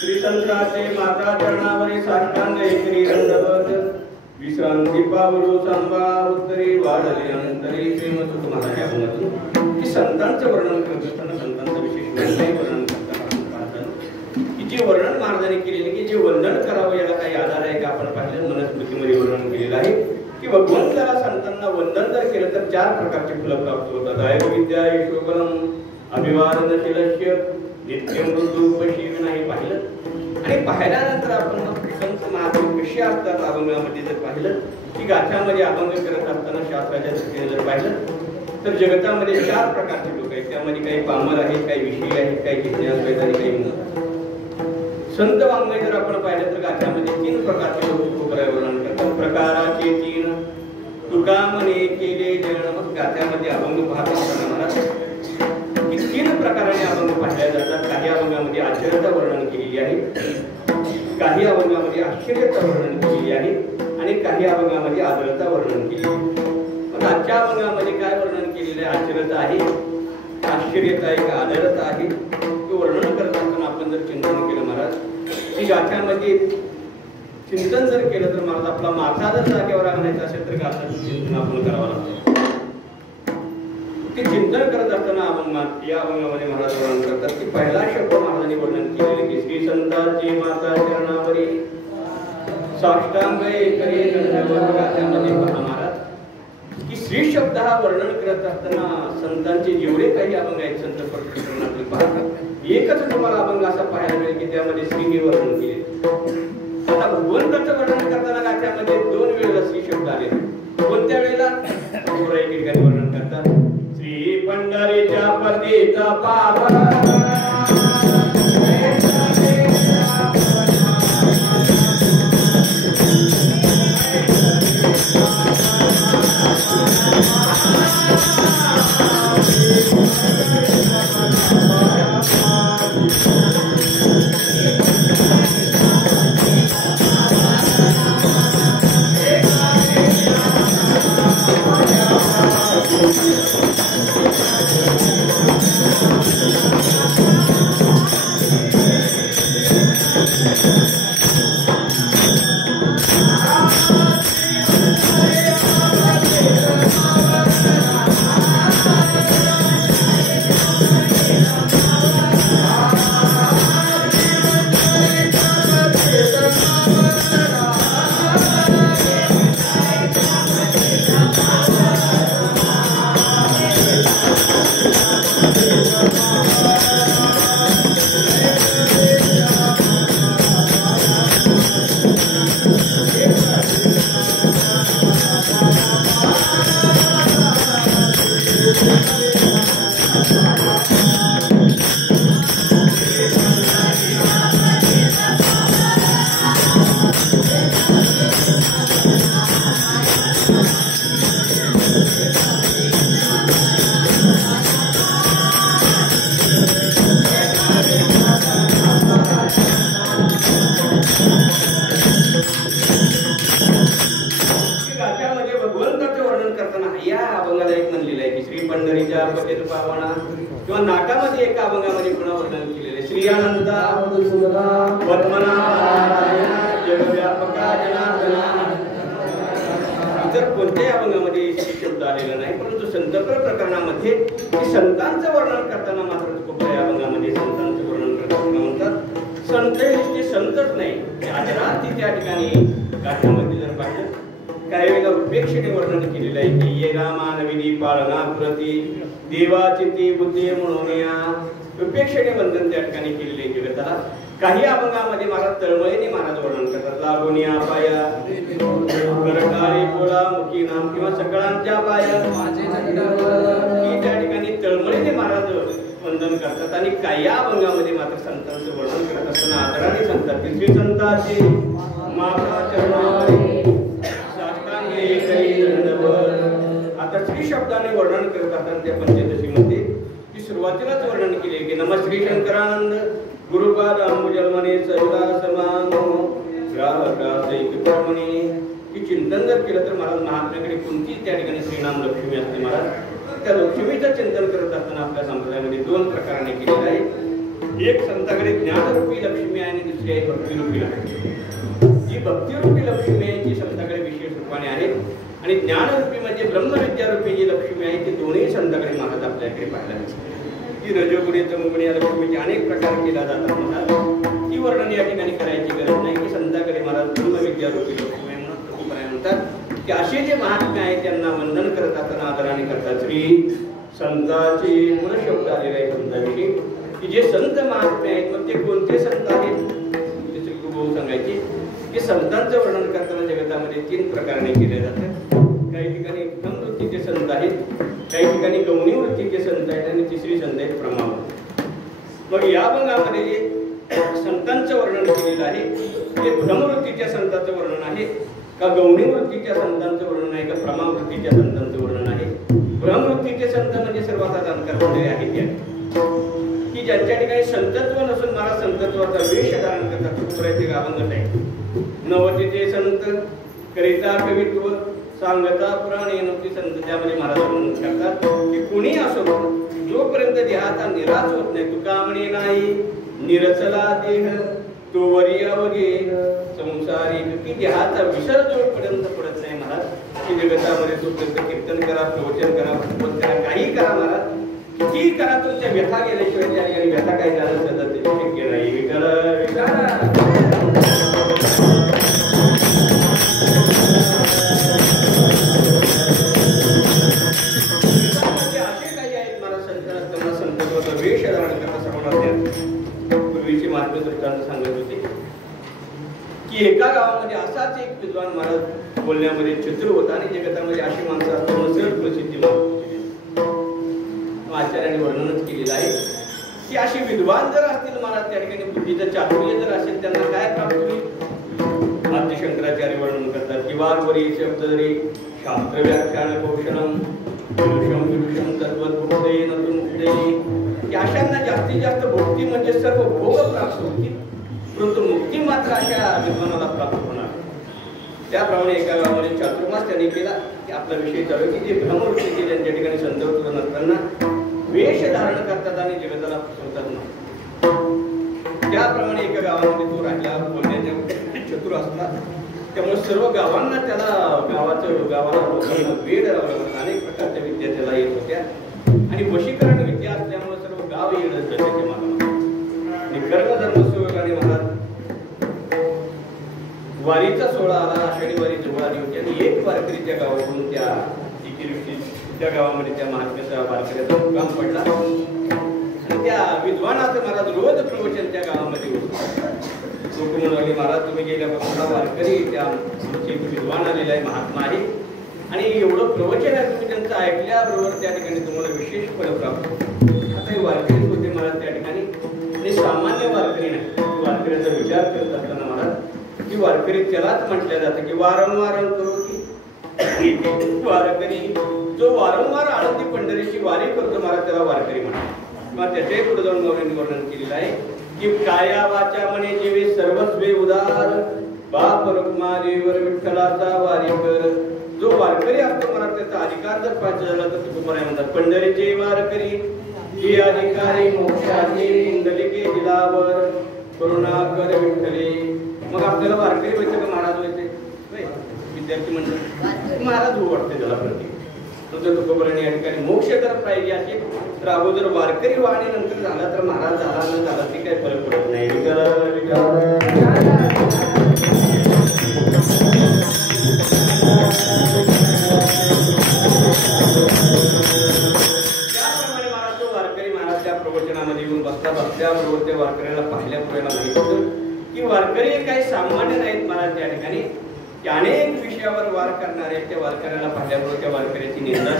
श्रीसंताचे माता चरणावरी साष्टांग एकरी दंडवत विश्रांती पावलो सांबा उत्तरी वाढले अंतरी श्रीमंत तुम्हाला या भागातून की संतांचं वर्णन करत असताना संतांचं विशेष वर्णन करताना की जे वर्णन महाराजांनी केलेले की जे वंदन करावं याला काही आधार आहे का आपण पाहिलं मनुस्मृतीमध्ये वर्णन केलेलं आहे की भगवंताला संतांना वंदन जर केलं तर 4 प्रकारची फलं प्राप्त होतात आय विद्या यशोबलम अभिवादनशीलस्य नित्यम मृत्यूपशील नाही पाहिलं आणि पाहिल्यानंतर आपण मग संत महात्मे कशी असतात अभंगामध्ये जर पाहिलं की गाथ्यामध्ये अभंग करत असताना शास्त्राच्या दृष्टीने जर पाहिलं तर जगतामध्ये 4 प्रकारचे लोक आहेत त्यामध्ये काही पामर आहेत काही विषयी आहेत काही जिज्ञासू आहेत आणि काही मूळ संत वाङ्मय जर आपण पाहिलं तर गाथ्यामध्ये 3 प्रकारचे लोक वर्णन करतात प्रकाराचे 3 तुका म्हणे केले जण मग गाथ्यामध्ये अभंग पाहत असताना मला 3 प्रकाराने अभंग पाहिल्या जातात काही अभंगामध्ये आश्चर्याचं वर्णन केलेली आहे काही अभंगामध्ये आश्चर्याचं वर्णन केलेली आहे आणि काही अभंगामध्ये आदरता वर्णन केलेली आहे मग आजच्या अभंगामध्ये काय वर्णन केलेलं आहे आश्चर्यता आहे आश्चर्यता आहे का आदरता आहे ते वर्णन करत असताना आपण जर चिंतन केलं महाराज की गाथ्यामध्ये चिंतन जर केलं तर महाराज आपला माथा जर जागेवर आणायचा असेल तर गाथ्याचं चिंतन आपण करावं लागतं ते चिंतन करत असताना अभंगात या अभंगामध्ये महाराज वर्णन करतात की पहिला शब्द महाराजांनी वर्णन केलेले की श्री संतांची माता चरणावरी साष्टांग एकरी दंडवत गाथ्यामध्ये पहा महाराज की श्री शब्द हा वर्णन करत असताना संतांचे जेवढे काही अभंग आहेत संत प्रकरणातील पाहतात एकच तुम्हाला अभंग असा पाहायला मिळेल की त्यामध्ये श्रीने वर्णन केले आता भगवंताचं वर्णन करताना गाथ्यामध्ये 2 वेळेला श्री शब्द आले कोणत्या वेळेला एक ठिकाणी वर्णन करतात श्री पंढरीच्या पतीचा पावन किंवा नाटामध्ये एका अभंगामध्ये पुन्हा वर्णन केलेले श्री अनंता जगव्यापका जनार्दना इतर कोणत्याही अभंगामध्ये शब्द आलेला नाही परंतु संतपर प्रकरणामध्ये संतांचं वर्णन करताना मात्र कुठल्याही अभंगामध्ये संतांचं वर्णन करताना म्हणतात संत हे संतच नाही आदरार्थी त्या ठिकाणी गाथ्यामध्ये जर पाहिलं काही वेळेला उपेक्षेने वर्णन केलेलं आहे की ये रामानविनी पाळना पुरती देवाची ती बुद्धी म्हणून या उपेक्षेने वंदन त्या ठिकाणी केलेले आहे जगताला काही अभंगामध्ये महाराज तळमळीने महाराज वर्णन करतात लागून या पाया करकाळी बोला मुखी नाम किंवा सकळांच्या पाया की त्या ठिकाणी तळमळीने महाराज वंदन करतात आणि काही अभंगामध्ये मात्र संतांचं वर्णन करत असताना आदराने सांगतात की श्री संतांची माता चरणावरी साष्टांगे करी दंडवत. आता श्री शब्दाने वर्णन करत असताना त्या पंचदशीमध्ये की सुरुवातीलाच वर्णन केले की नम श्री शंकरानंद गुरुपाद अंबुजन्मने सविता समानो ग्राहकासैक कर्मणी. की चिंतन जर केलं तर महाराज महात्म्याकडे कोणतीच त्या ठिकाणी श्रीनाम लक्ष्मी असते. महाराज त्या लक्ष्मीचं चिंतन करत असताना आपल्या संप्रदायामध्ये दोन प्रकाराने केलेलं आहे. एक संताकडे ज्ञानरूपी लक्ष्मी आहे आणि दुसरी आहे भक्तिरूपी लक्ष्मी. जी भक्तिरूपी लक्ष्मी आहे ती संताकडे विशेष रूपाने आहे आणि ज्ञानरूपी म्हणजे ब्रह्मविद्यारूपी जी लक्ष्मी आहे ती दोन्ही संताकडे महाराज आपल्याकडे पाहायला मिळते. ती रजोगुणी तमोगुणी या लक्ष्मीचे अनेक प्रकार केला जातात. महाराज ती वर्णन या ठिकाणी करायची गरज नाही की संताकडे महाराज ब्रह्मविद्यारूपी लक्ष्मी आहे म्हणून तुकोबाराय म्हणतात की असे जे महात्मे आहेत त्यांना वंदन करत असताना आदराने करतात. श्री संताचे मूळ शब्द आलेले आहे संतांविषयी की जे संत महात्मे आहेत मग ते कोणते संत आहेत ते श्री गुरुभाऊ सांगायचे की संतांचं वर्णन करताना जगतामध्ये तीन प्रकाराने केले जातात. काही ठिकाणी उत्तम वृत्तीचे संत आहेत, काही ठिकाणी गौणी वृत्तीचे संत आहेत आणि तिसरी संत आहेत प्रमाण. मग या भागामध्ये जे संतांचं वर्णन केलेलं आहे ते ब्रह्मवृत्तीच्या संतांचं वर्णन आहे का गौणी वृत्तीच्या संतांचं वर्णन आहे का प्रमाण वृत्तीच्या संतांचं वर्णन आहे. ब्रह्मवृत्तीचे संत म्हणजे सर्वात जाणकार झालेले आहेत की ज्यांच्या ठिकाणी संतत्व नसून मला संतत्वाचा वेश धारण करतात. तुकोबारायचे गावंगत आहे. नवतीचे संत करिता कवित्व सांगता पुराणे नवती संत त्यामध्ये महाराज वर्णन करतात की कुणी असो जोपर्यंत देहाचा निराश होत नाही तुका म्हणे नाही निरचला देह तो वरी अवघे संसारी की देहाचा विसर जोपर्यंत पडत नाही महाराज की जगतामध्ये तोपर्यंत कीर्तन करा प्रवचन करा भगवत करा काही करा महाराज किती करा तुमच्या व्यथा गेल्याशिवाय त्या ठिकाणी व्यथा काही झालं सध्या ते शक्य नाही. असे काही आहेत महाराज संतांना संतत्वाचा वेश धारण करता सर्वांना पूर्वीची महात्मे दृष्टांत सांगत होते की एका गावामध्ये असाच एक विद्वान महाराज बोलण्यामध्ये चतुर होता आणि जगतामध्ये अशी माणसं असताना सहज प्रसिद्धी आचार्याने वर्णनच केलेलं आहे की अशी विद्वान जर असतील महाराज त्या ठिकाणी बुद्धीचं चातुर्य जर असेल त्यांना काय प्राप्त होईल. आद्य शंकराचार्य वर्णन करतात की वारवरी शब्दरी शास्त्र व्याख्यान कौशलम विदुषम विदुषम तद्वद्भुक्ते नतुमुक्ते की अशांना जास्तीत जास्त भोक्ती म्हणजे सर्व भोग प्राप्त होतील परंतु मुक्ती मात्र अशा विद्वानाला प्राप्त होणार. त्याप्रमाणे एका गावामध्ये चातुर्मास त्यांनी केला की आपला विषय चालू की जे ब्रह्मवृत्तीचे ज्यांच्या ठिकाणी संदर्भ नसताना वेश धारण करतात आणि जगताला फसवतात ना त्याप्रमाणे एका गावामध्ये तो राहिला बोलण्याच्या चतुर असला त्यामुळे सर्व गावांना त्याला गावाला लोकांना वेळ अनेक प्रकारच्या विद्या त्याला येत होत्या आणि वशीकरण विद्या असल्यामुळे सर्व गाव येणं त्याच्या मागे कर्मधर्मसुयोगाने महाराज वारीचा सोहळा आला. आषाढी वारी जवळ आली होती आणि एक वारकरी त्या गावाकडून त्या गावामध्ये त्या महात्म्याचा वारकऱ्याचा मुक्काम पडला आणि त्या विद्वानाचं महाराज रोज प्रवचन त्या गावामध्ये होतं. लोक म्हणाले महाराज तुम्ही गेल्यापासून वारकरी त्या विद्वान आलेला आहे महात्मा आहे आणि एवढं प्रवचन आहे तुम्ही त्यांचं ऐकल्याबरोबर त्या ठिकाणी तुम्हाला विशेष फळ प्राप्त होतं. आता हे वारकरी होते महाराज त्या ठिकाणी आणि सामान्य वारकरी नाही. वारकऱ्याचा विचार करत असताना महाराज की वारकरी त्यालाच म्हटलं जातं की वारंवार वारकरी जो वारंवार आळंदी पंढरीची वारी करतो महाराज त्याला वारकरी म्हणतात. मग त्याच्याही पुढे जाऊन वर्णन केलेलं आहे की काया वाचा म्हणे जीवे सर्वस्वे उदार बाप रुक्मारीवर विठ्ठलाचा वारी कर. जो वारकरी असतो महाराज त्याचा अधिकार जर पाहिजे झाला तर तुकोबाराय म्हणतात पंढरीचे वारकरी जी अधिकारी मोक्षाचे इंदलिके दिलावर करुणा कर विठ्ठले. मग आपल्याला वारकरी व्हायचं का महाराज व्हायचे विद्यार्थी म्हणतात महाराज हो वाटते त्याला प्रत्येक तुझं तुकोबाराने या ठिकाणी मोक्ष जर पाहिजे असेल तर अगोदर वारकरी वाणी नंतर झाला तर महाराज झाला न झाला ते काही फरक पडत नाही. त्याप्रमाणे महाराज तो वारकरी महाराज त्या प्रवचनामध्ये येऊन बसल्याबरोबर त्या वारकऱ्याला पाहिल्यापुढे माहित होतं की वारकरी काही सामान्य नाहीत महाराज त्या ठिकाणी की अनेक विषयावर वार करणारे त्या वारकऱ्याला पाहिल्याबरोबर त्या वारकऱ्याची निंदा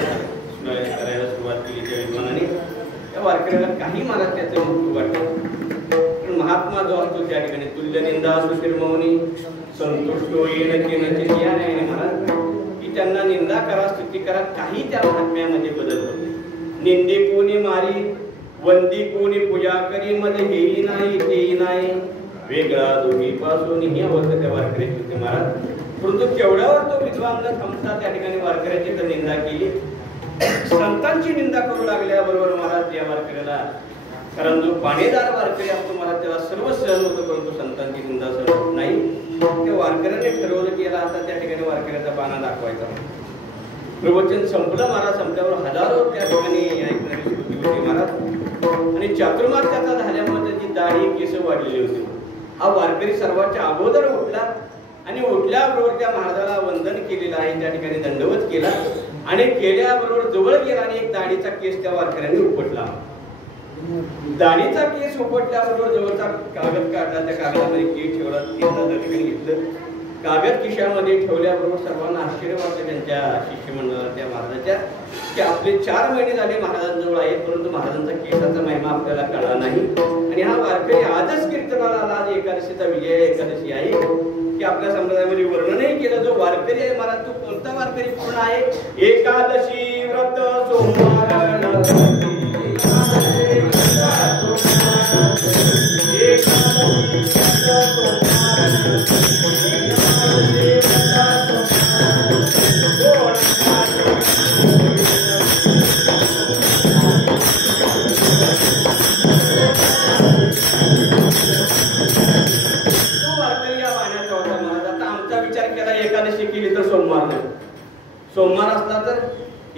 करायला सुरुवात केली त्या विद्वानाने. त्या वारकऱ्याला काही महाराज त्याचं मुक्त वाटतं. पण महात्मा जो असतो त्या ठिकाणी तुल्य निंदा सुशिरमौनी संतुष्ट होईन की नचित या नाही महाराज की त्यांना निंदा करा स्तुती करा काही त्या महात्म्यामध्ये बदल होत नाही. निंदी कोणी मारी वंदी कोणी पूजा करी मध्ये हेही नाही तेही नाही वेगळा दोन्ही पासून ही अवस्था त्या वारकऱ्याची होते महाराज. परंतु तेवढ्यावर तो विद्वान न थांबता त्या ठिकाणी वारकऱ्याची तर निंदा केली. संतांची निंदा करू लागल्याबरोबर महाराज या वारकऱ्याला कारण जो पाणेदार वारकरी असतो महाराज त्याला सर्व सहन होतं परंतु संतांची निंदा सहन होत नाही. त्या वारकऱ्याने ठरवलं की याला आता त्या ठिकाणी वारकऱ्याचा बाणा दाखवायचा. प्रवचन संपलं महाराज. संपल्यावर हजारो त्या ठिकाणी ऐकणारी श्रुती होती महाराज. आणि चातुर्मास त्याचा झाल्यामुळे त्याची दाढी केस वाढलेली होती. हा वारकरी सर्वांच्या अगोदर उठला आणि उठल्याबरोबर त्या महाराजाला वंदन केलेलं आहे त्या ठिकाणी दंडवत केला आणि केल्याबरोबर जवळ गेला आणि एक दाढीचा केस त्या वारकऱ्याने उपटला. दाढीचा केस उपटल्याबरोबर जवळचा कागद काढला त्या कागदामध्ये केस ठेवला त्या ठिकाणी घेतलं. कागद खिशामध्ये ठेवल्याबरोबर सर्वांना आश्चर्य वाटलं त्यांच्या शिष्यमंडळाला त्या महाराजाच्या की आपले 4 महिने झाले महाराजांजवळ आहेत परंतु महाराजांचा केसाचा महिमा आपल्याला कळला नाही. आणि हा वारकरी आजच कीर्तनाला आला. आज एकादशीचा विजय एकादशी आहे की आपल्या संप्रदायामध्ये वर्णनही केलं. जो वारकरी आहे महाराज तो कोणता वारकरी पूर्ण आहे. एकादशी व्रत सोमवार एकादशी केली तर सोमवार नाही. सोमवार असला तर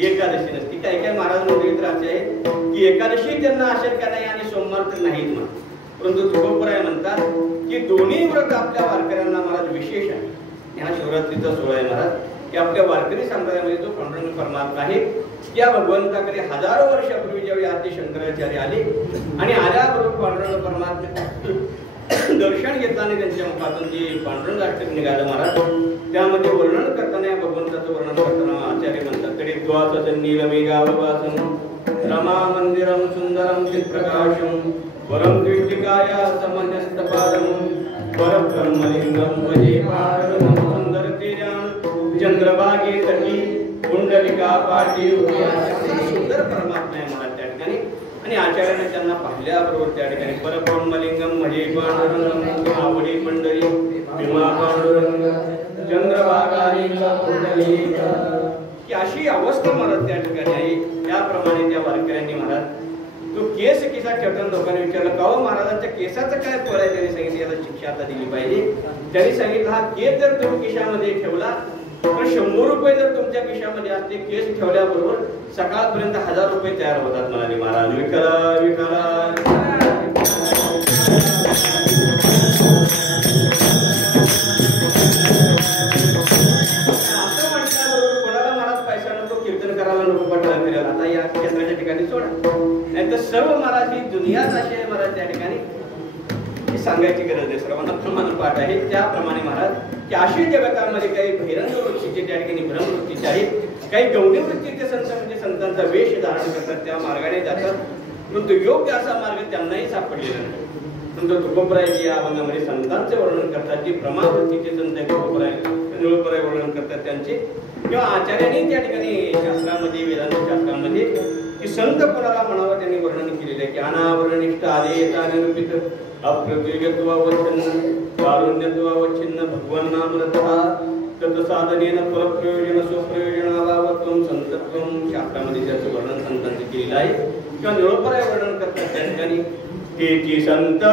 एकादशी नसती. काही काही महाराज मंडळी तर असे आहेत की एकादशी त्यांना असेल का नाही आणि सोमवार तर नाहीत म्हणून. परंतु तुकोबराय म्हणतात की दोन्ही व्रत आपल्या वारकऱ्यांना महाराज विशेष आहे. ह्या शिवरात्रीचा सोहळा आहे महाराज की आपल्या वारकरी संप्रदायामध्ये जो पांडुरंग परमात्मा आहे त्या भगवंताकडे हजारो वर्षापूर्वी ज्यावेळी आद्य शंकराचार्य आले आणि आल्याबरोबर पांडुरंग परमात्मा दर्शन घेताना त्यांच्या मुखातून जे पांडुरंग अष्टक निघालं महाराज त्यामध्ये वर्णन करताना या भगवंताचं वर्णन करताना आचार्य म्हणतात तरी द्वाचं नीलमेघाववासं रमा मंदिरम सुंदरम चित्प्रकाशम वरम द्विष्टिकाया समन्यस्तपादम परब्रह्मलिंगम वजे पारणम सुंदर तेजान चंद्रभागे तटी कुंडलिका पाटी सुंदर परमात्मा आहे महाराज त्या ठिकाणी. आणि आचार्याने त्यांना पाहिल्याबरोबर त्या ठिकाणी परब्रह्मलिंगम म्हणजे पांडुरंग आवडी पंढरी भीमा पांडुरंग चंद्रभागा कुंडलिक की अशी अवस्था महाराज त्या ठिकाणी आहे. त्याप्रमाणे त्या वारकऱ्यांनी महाराज तो केस किसा ठेवताना लोकांनी विचारलं का हो महाराजांच्या केसाचं काय फळ आहे. त्यांनी सांगितलं याला शिक्षा आता दिली पाहिजे. त्यांनी सांगितलं हा केस जर तुम्ही खिशामध्ये ठेवला तर 100 रुपये जर तुमच्या खिशामध्ये असते केस ठेवल्याबरोबर सकाळपर्यंत 1000 रुपये तयार होतात म्हणाले महाराज. विकला विकला असं म्हटल्याबरोबर कोणाला महाराज पैसा नको कीर्तन करायला नको पटला फिरायला आता या क्षेत्राच्या ठिकाणी सोडा. नाही तर सर्व महाराज ही दुनियाच अशी आहे महाराज त्या ठिकाणी सांगायची गरज नाही. सर्वांना प्रमाण पाठ आहे. त्याप्रमाणे महाराज की अशी जगतामध्ये काही बहिरंग वृत्तीचे त्या ठिकाणी भ्रमवृत्तीचे आहेत. काही गौणी वृत्तीचे संत म्हणजे संतांचा वेश धारण करतात त्या मार्गाने जातात परंतु योग्य असा मार्ग त्यांनाही सापडलेला नाही. परंतु तुकोबरायजी या अभंगामध्ये संतांचे वर्णन करतात जी प्रमावृत्तीचे संत तुकोबराय वर्णन करतात त्यांचे किंवा आचार्यांनी त्या ठिकाणी शास्त्रामध्ये वेदांत शास्त्रामध्ये की संत कोणाला म्हणावं त्यांनी वर्णन केलेलं आहे की अनावरणिष्ठ आदेयता निरूपित अप्रतिगत्वावच्छिन्न कारुण्यत्वावच्छिन्न भगवन्नामृतः तत्साधनेन परप्रयोजन स्वप्रयोजनाभावत्वं संतत्वं शास्त्रामध्ये त्याचं वर्णन संतांचं केलेलं आहे. किंवा निळोपराय वर्णन करतात त्या ठिकाणी तेची संत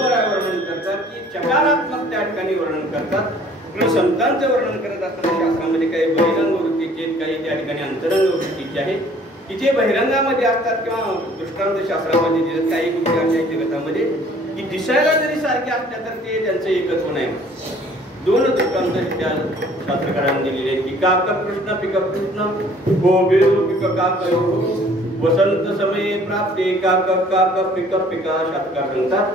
बरोबर वर्णन करतात की चकारात्मक त्या ठिकाणी वर्णन करतात. पण संतांचं वर्णन करत असताना शास्त्रामध्ये काही बहिरंग वृत्तीचे काही त्या ठिकाणी अंतरंग वृत्तीचे आहेत की जे बहिरंगामध्ये असतात किंवा दृष्टांत शास्त्रामध्ये दिसत. काही गोष्टी अशा जगतामध्ये की दिसायला जरी सारखे असल्या तर ते त्यांचं एकत्व नाही. दोन दृष्टांत त्या शास्त्रकारांनी दिलेले आहेत की काक कृष्ण पिक कृष्ण गोबेरू पिक काकयो वसंत समये प्राप्ते काक काक पिक पिका. शास्त्रकार म्हणतात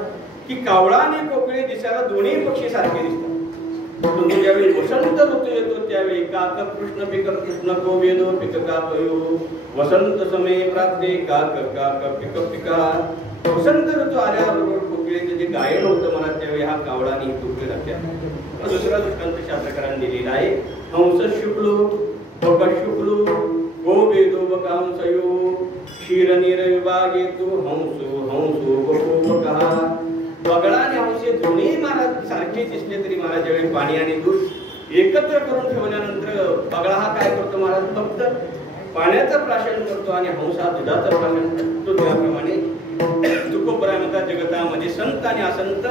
की कावळा आणि कोकिळे दिसायला दोन्ही पक्षी सारखे दिसतात. परंतु ज्यावेळी वसंत ऋतू येतो त्यावेळी काक कृष्ण पिक कृष्ण गोवेदो पिक काकयो वसंत समये प्राप्ते काक काक पिक पिका. वसंत ऋतू आल्याबरोबर कोकिळेचं जे गायन होतं मला त्यावेळी हा कावळा आणि कोकिळ लागतात. दुसरा दृष्टांत शास्त्रकारांनी दिलेला आहे. हंस शुक्लो बक शुक्लो गोवेदो बकांसयो क्षीरनीर विभागे तू हंसो हंसो बको बका. बगळा आणि हंस हे दोन्ही महाराज सारखे दिसले तरी महाराज ज्यावेळी पाणी आणि दूध एकत्र करून ठेवल्यानंतर बगळा हा काय करतो महाराज फक्त पाण्याचं प्राशन करतो आणि हंस हा दुधाचं प्राशन करतो. त्याप्रमाणे तुकोबराय म्हणतात जगतामध्ये संत आणि असंत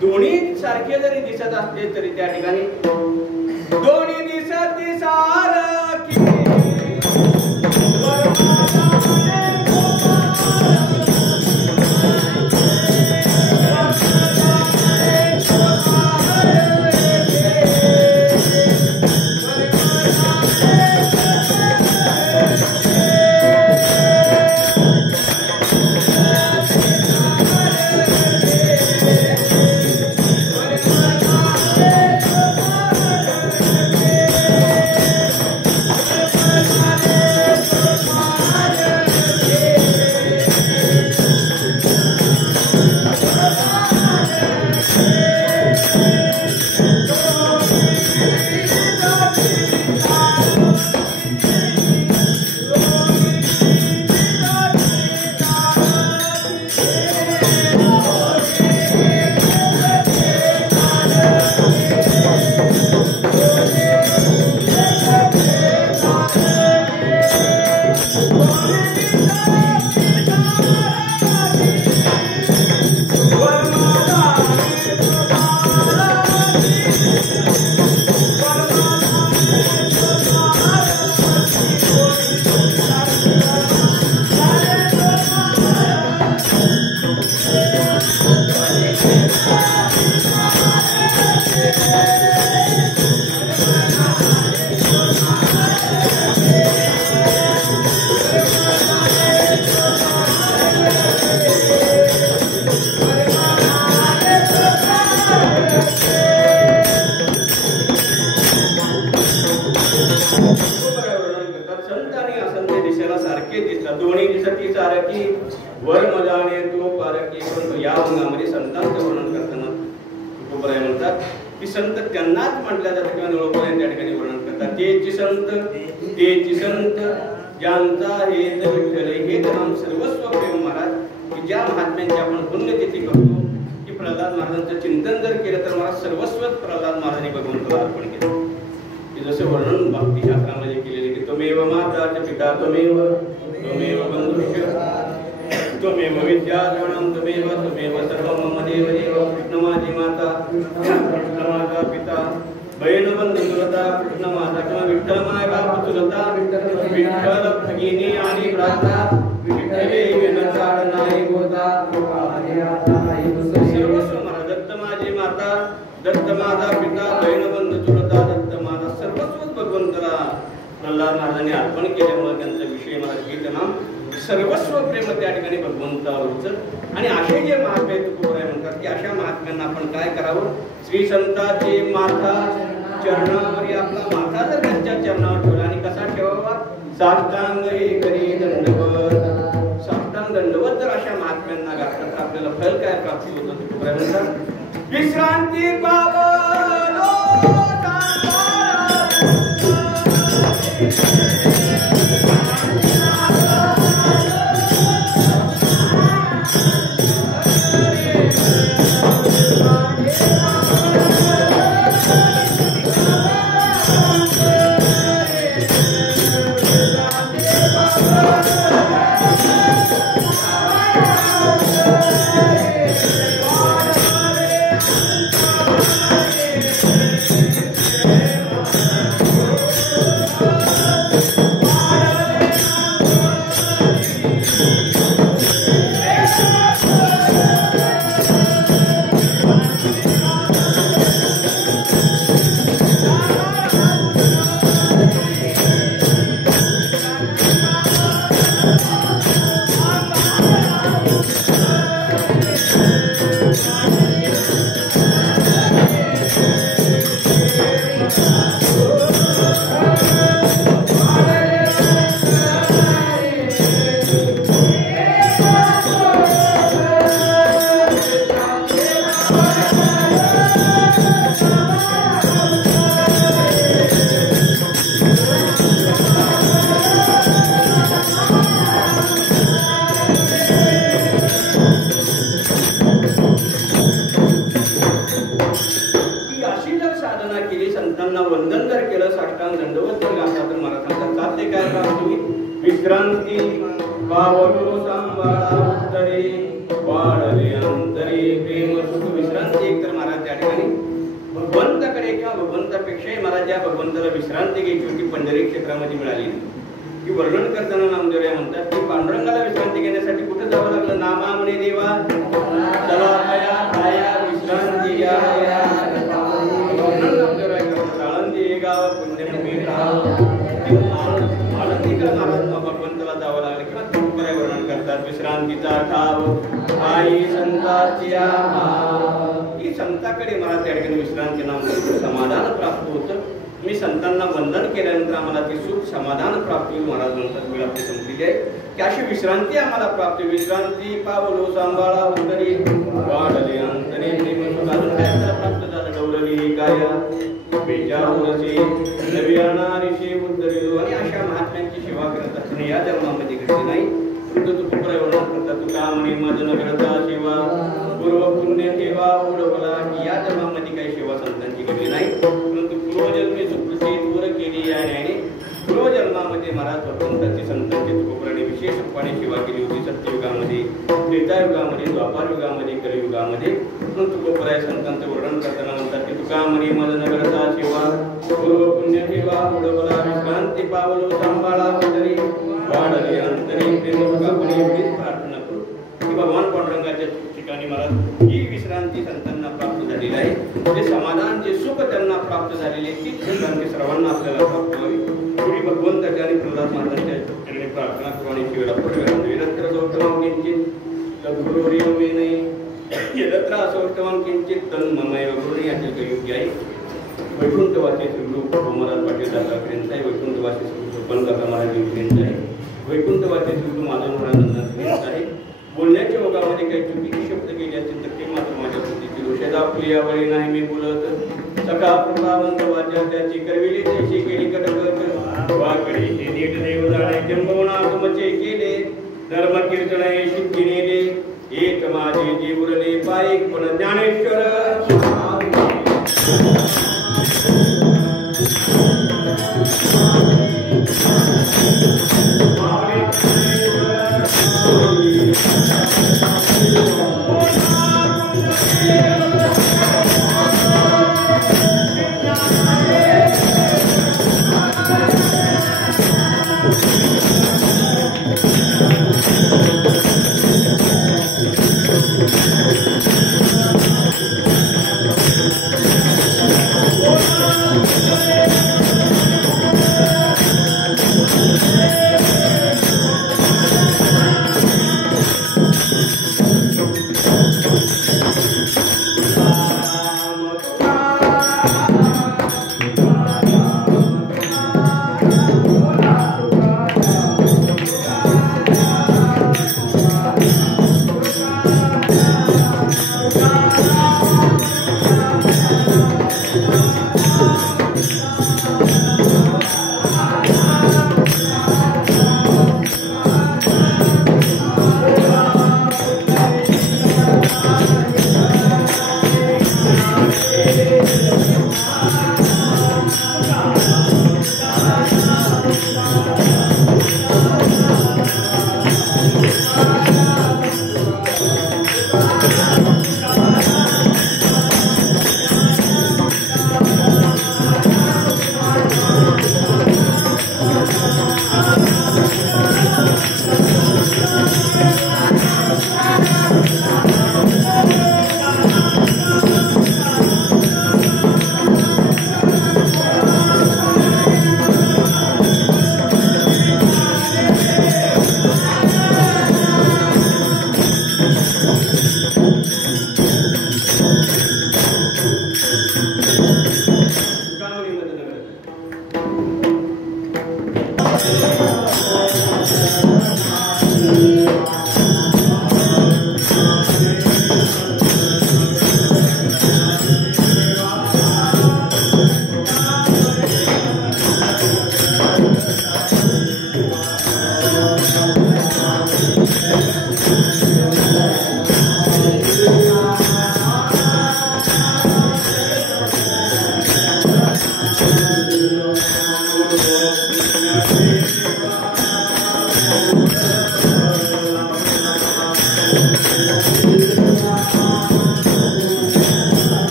दोन्ही सारखे जरी दिसत असले तरी त्या ठिकाणी दोन्ही दिसत सारखी सर्वस्व प्रेम त्या ठिकाणी भगवंतावरच. आणि असे जे महात्मे तुकोबराय म्हणतात की अशा महात्म्यांना आपण काय करावं. श्री संताचे माथा चरणावर आपला माथा जर त्यांच्या चरणावर ठेवला आणि कसा ठेवावा साष्टांग करी दंडवत. साष्टांग दंडवत जर अशा महात्म्यांना घातलं तर आपल्याला फल काय प्राप्ती होतं. तुकोबराय म्हणतात विश्रांती पावलो Hare साष्टांग दंडवत घालता तर मला सांगतात चालते काय काम तुम्ही विश्रांती पावलो सांभाळा उत्तरे वाढले अंतरे प्रेम सुख विश्रांती. एक तर महाराज त्या ठिकाणी भगवंताकडे किंवा भगवंतापेक्षाही मला ज्या भगवंताला विश्रांती घ्यायची होती पंढरी क्षेत्रामध्ये मिळाली की वर्णन करताना नामदेवराय म्हणतात की पांडुरंगाला विश्रांती घेण्यासाठी कुठे जावं लागलं. नामा म्हणे देवा चला पाया पाया विश्रांती घ्या नामदेवराय करतात. आळंदी गाव पुण्यभूमी आळंदीकर महाराज भगवंताला जावं लागलं किंवा तुमकडे वर्णन करतात विश्रांतीचा ठाव आई संताची ही संताकडे मला त्या ठिकाणी विश्रांती नाम समाधान प्राप्त होतं. मी संतांना वंदन केल्यानंतर आम्हाला ते सुख समाधान प्राप्त होईल. महाराज म्हणतात वेळ आपली संपलेली आहे की अशी विश्रांती आम्हाला प्राप्त. विश्रांती पावलो सांभाळा उत्तरी वाढले अंतरे प्रेम सुख. अजून काय आपल्याला प्राप्त झालं. डवरली गाया बेजावरसे नव्याना ऋषी उद्धरिलो. आणि अशा महात्म्यांची सेवा करत असताना या जन्मामध्ये घडली नाही. तुझं वर्णन करता तुका म्हणे माझं न घडता सेवा पूर्व पुण्य सेवा ओढवला की या जन्मामध्ये काही सेवा संतांची घडली नाही. परंतु पूर्वजन्मी सुकृती दूर केली आणि पूर्वजन्मामध्ये महाराज भगवंताची संतांची तुकोपराने विशेषपणे सेवा केली होती. सत्ययुगामध्ये त्रेतायुगामध्ये द्वापारयुगामध्ये कलियुगामध्ये. म्हणून तुकोपराय संतांचं वर्णन करताना म्हणतात की तुका म्हणे माझं न घडता सेवा पूर्व पुण्य सेवा ओढवला विश्रांती पावलो सांभाळा तरी वाढले अंतरी प्रेम सुखापणे एवढीच प्रार्थना करू की भगवान पांडुरंगाच्या ठिकाणी मला ही विश्रांती संतांना प्राप्त झालेली आहे. जे समाधान जे सुख त्यांना प्राप्त झालेले तीच विश्रांती सर्वांना आपल्याला प्राप्त व्हावी. पूर्वी भगवंताच्या आणि प्रल्हाद महाराजांच्या चरणी प्रार्थना करू आणि शिवेला पूर्वीनंतर सौष्ठवं किंचित तद्गुरुर्योमेने यदत्र असौष्ठवं किंचित तन्ममय गुरुने याचे योग्य आहे. वैकुंठवासी श्रीगुरु महाराज पाटील दादापर्यंत आहे. वैकुंठवासी श्री पंतका महाराज योग्यांत आहे. वैकुंठवासी श्रीगुरु माधव महाराजांपर्यंत आहे. बोलण्याच्या ओघामध्ये काही चुकीचे शब्द गेले असतील तर ते मात्र माझ्या बुद्धीची दोषात आपली यावेळी नाही मी बोलत. सखा प्रभावंत वाचा त्याची करविली त्याची केली कटक वाकडे हे नीट देव जाणे जंबवणा तुमचे केले धर्म कीर्तन हे शिक्की नेले एक माझे जे उरले पायिक पण ज्ञानेश्वर.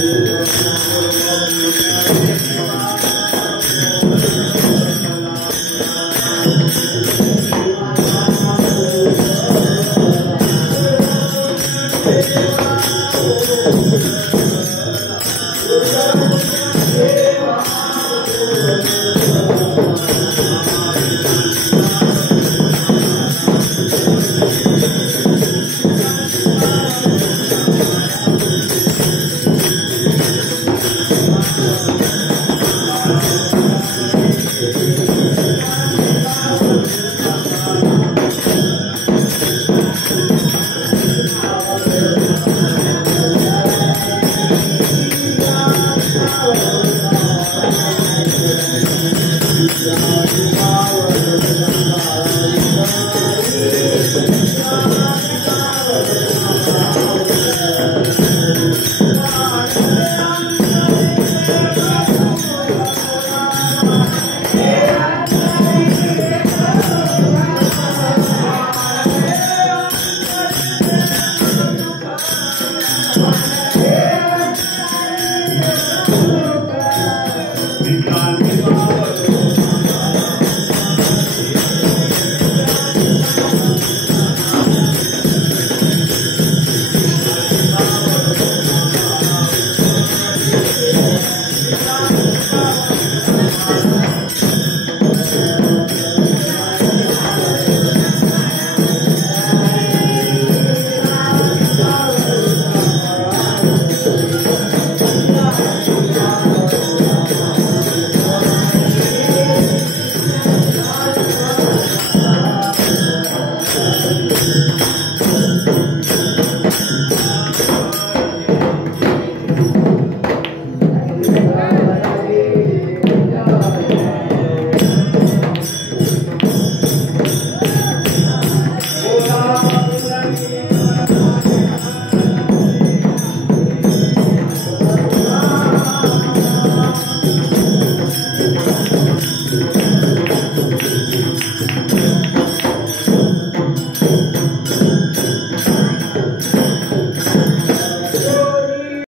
Thank you.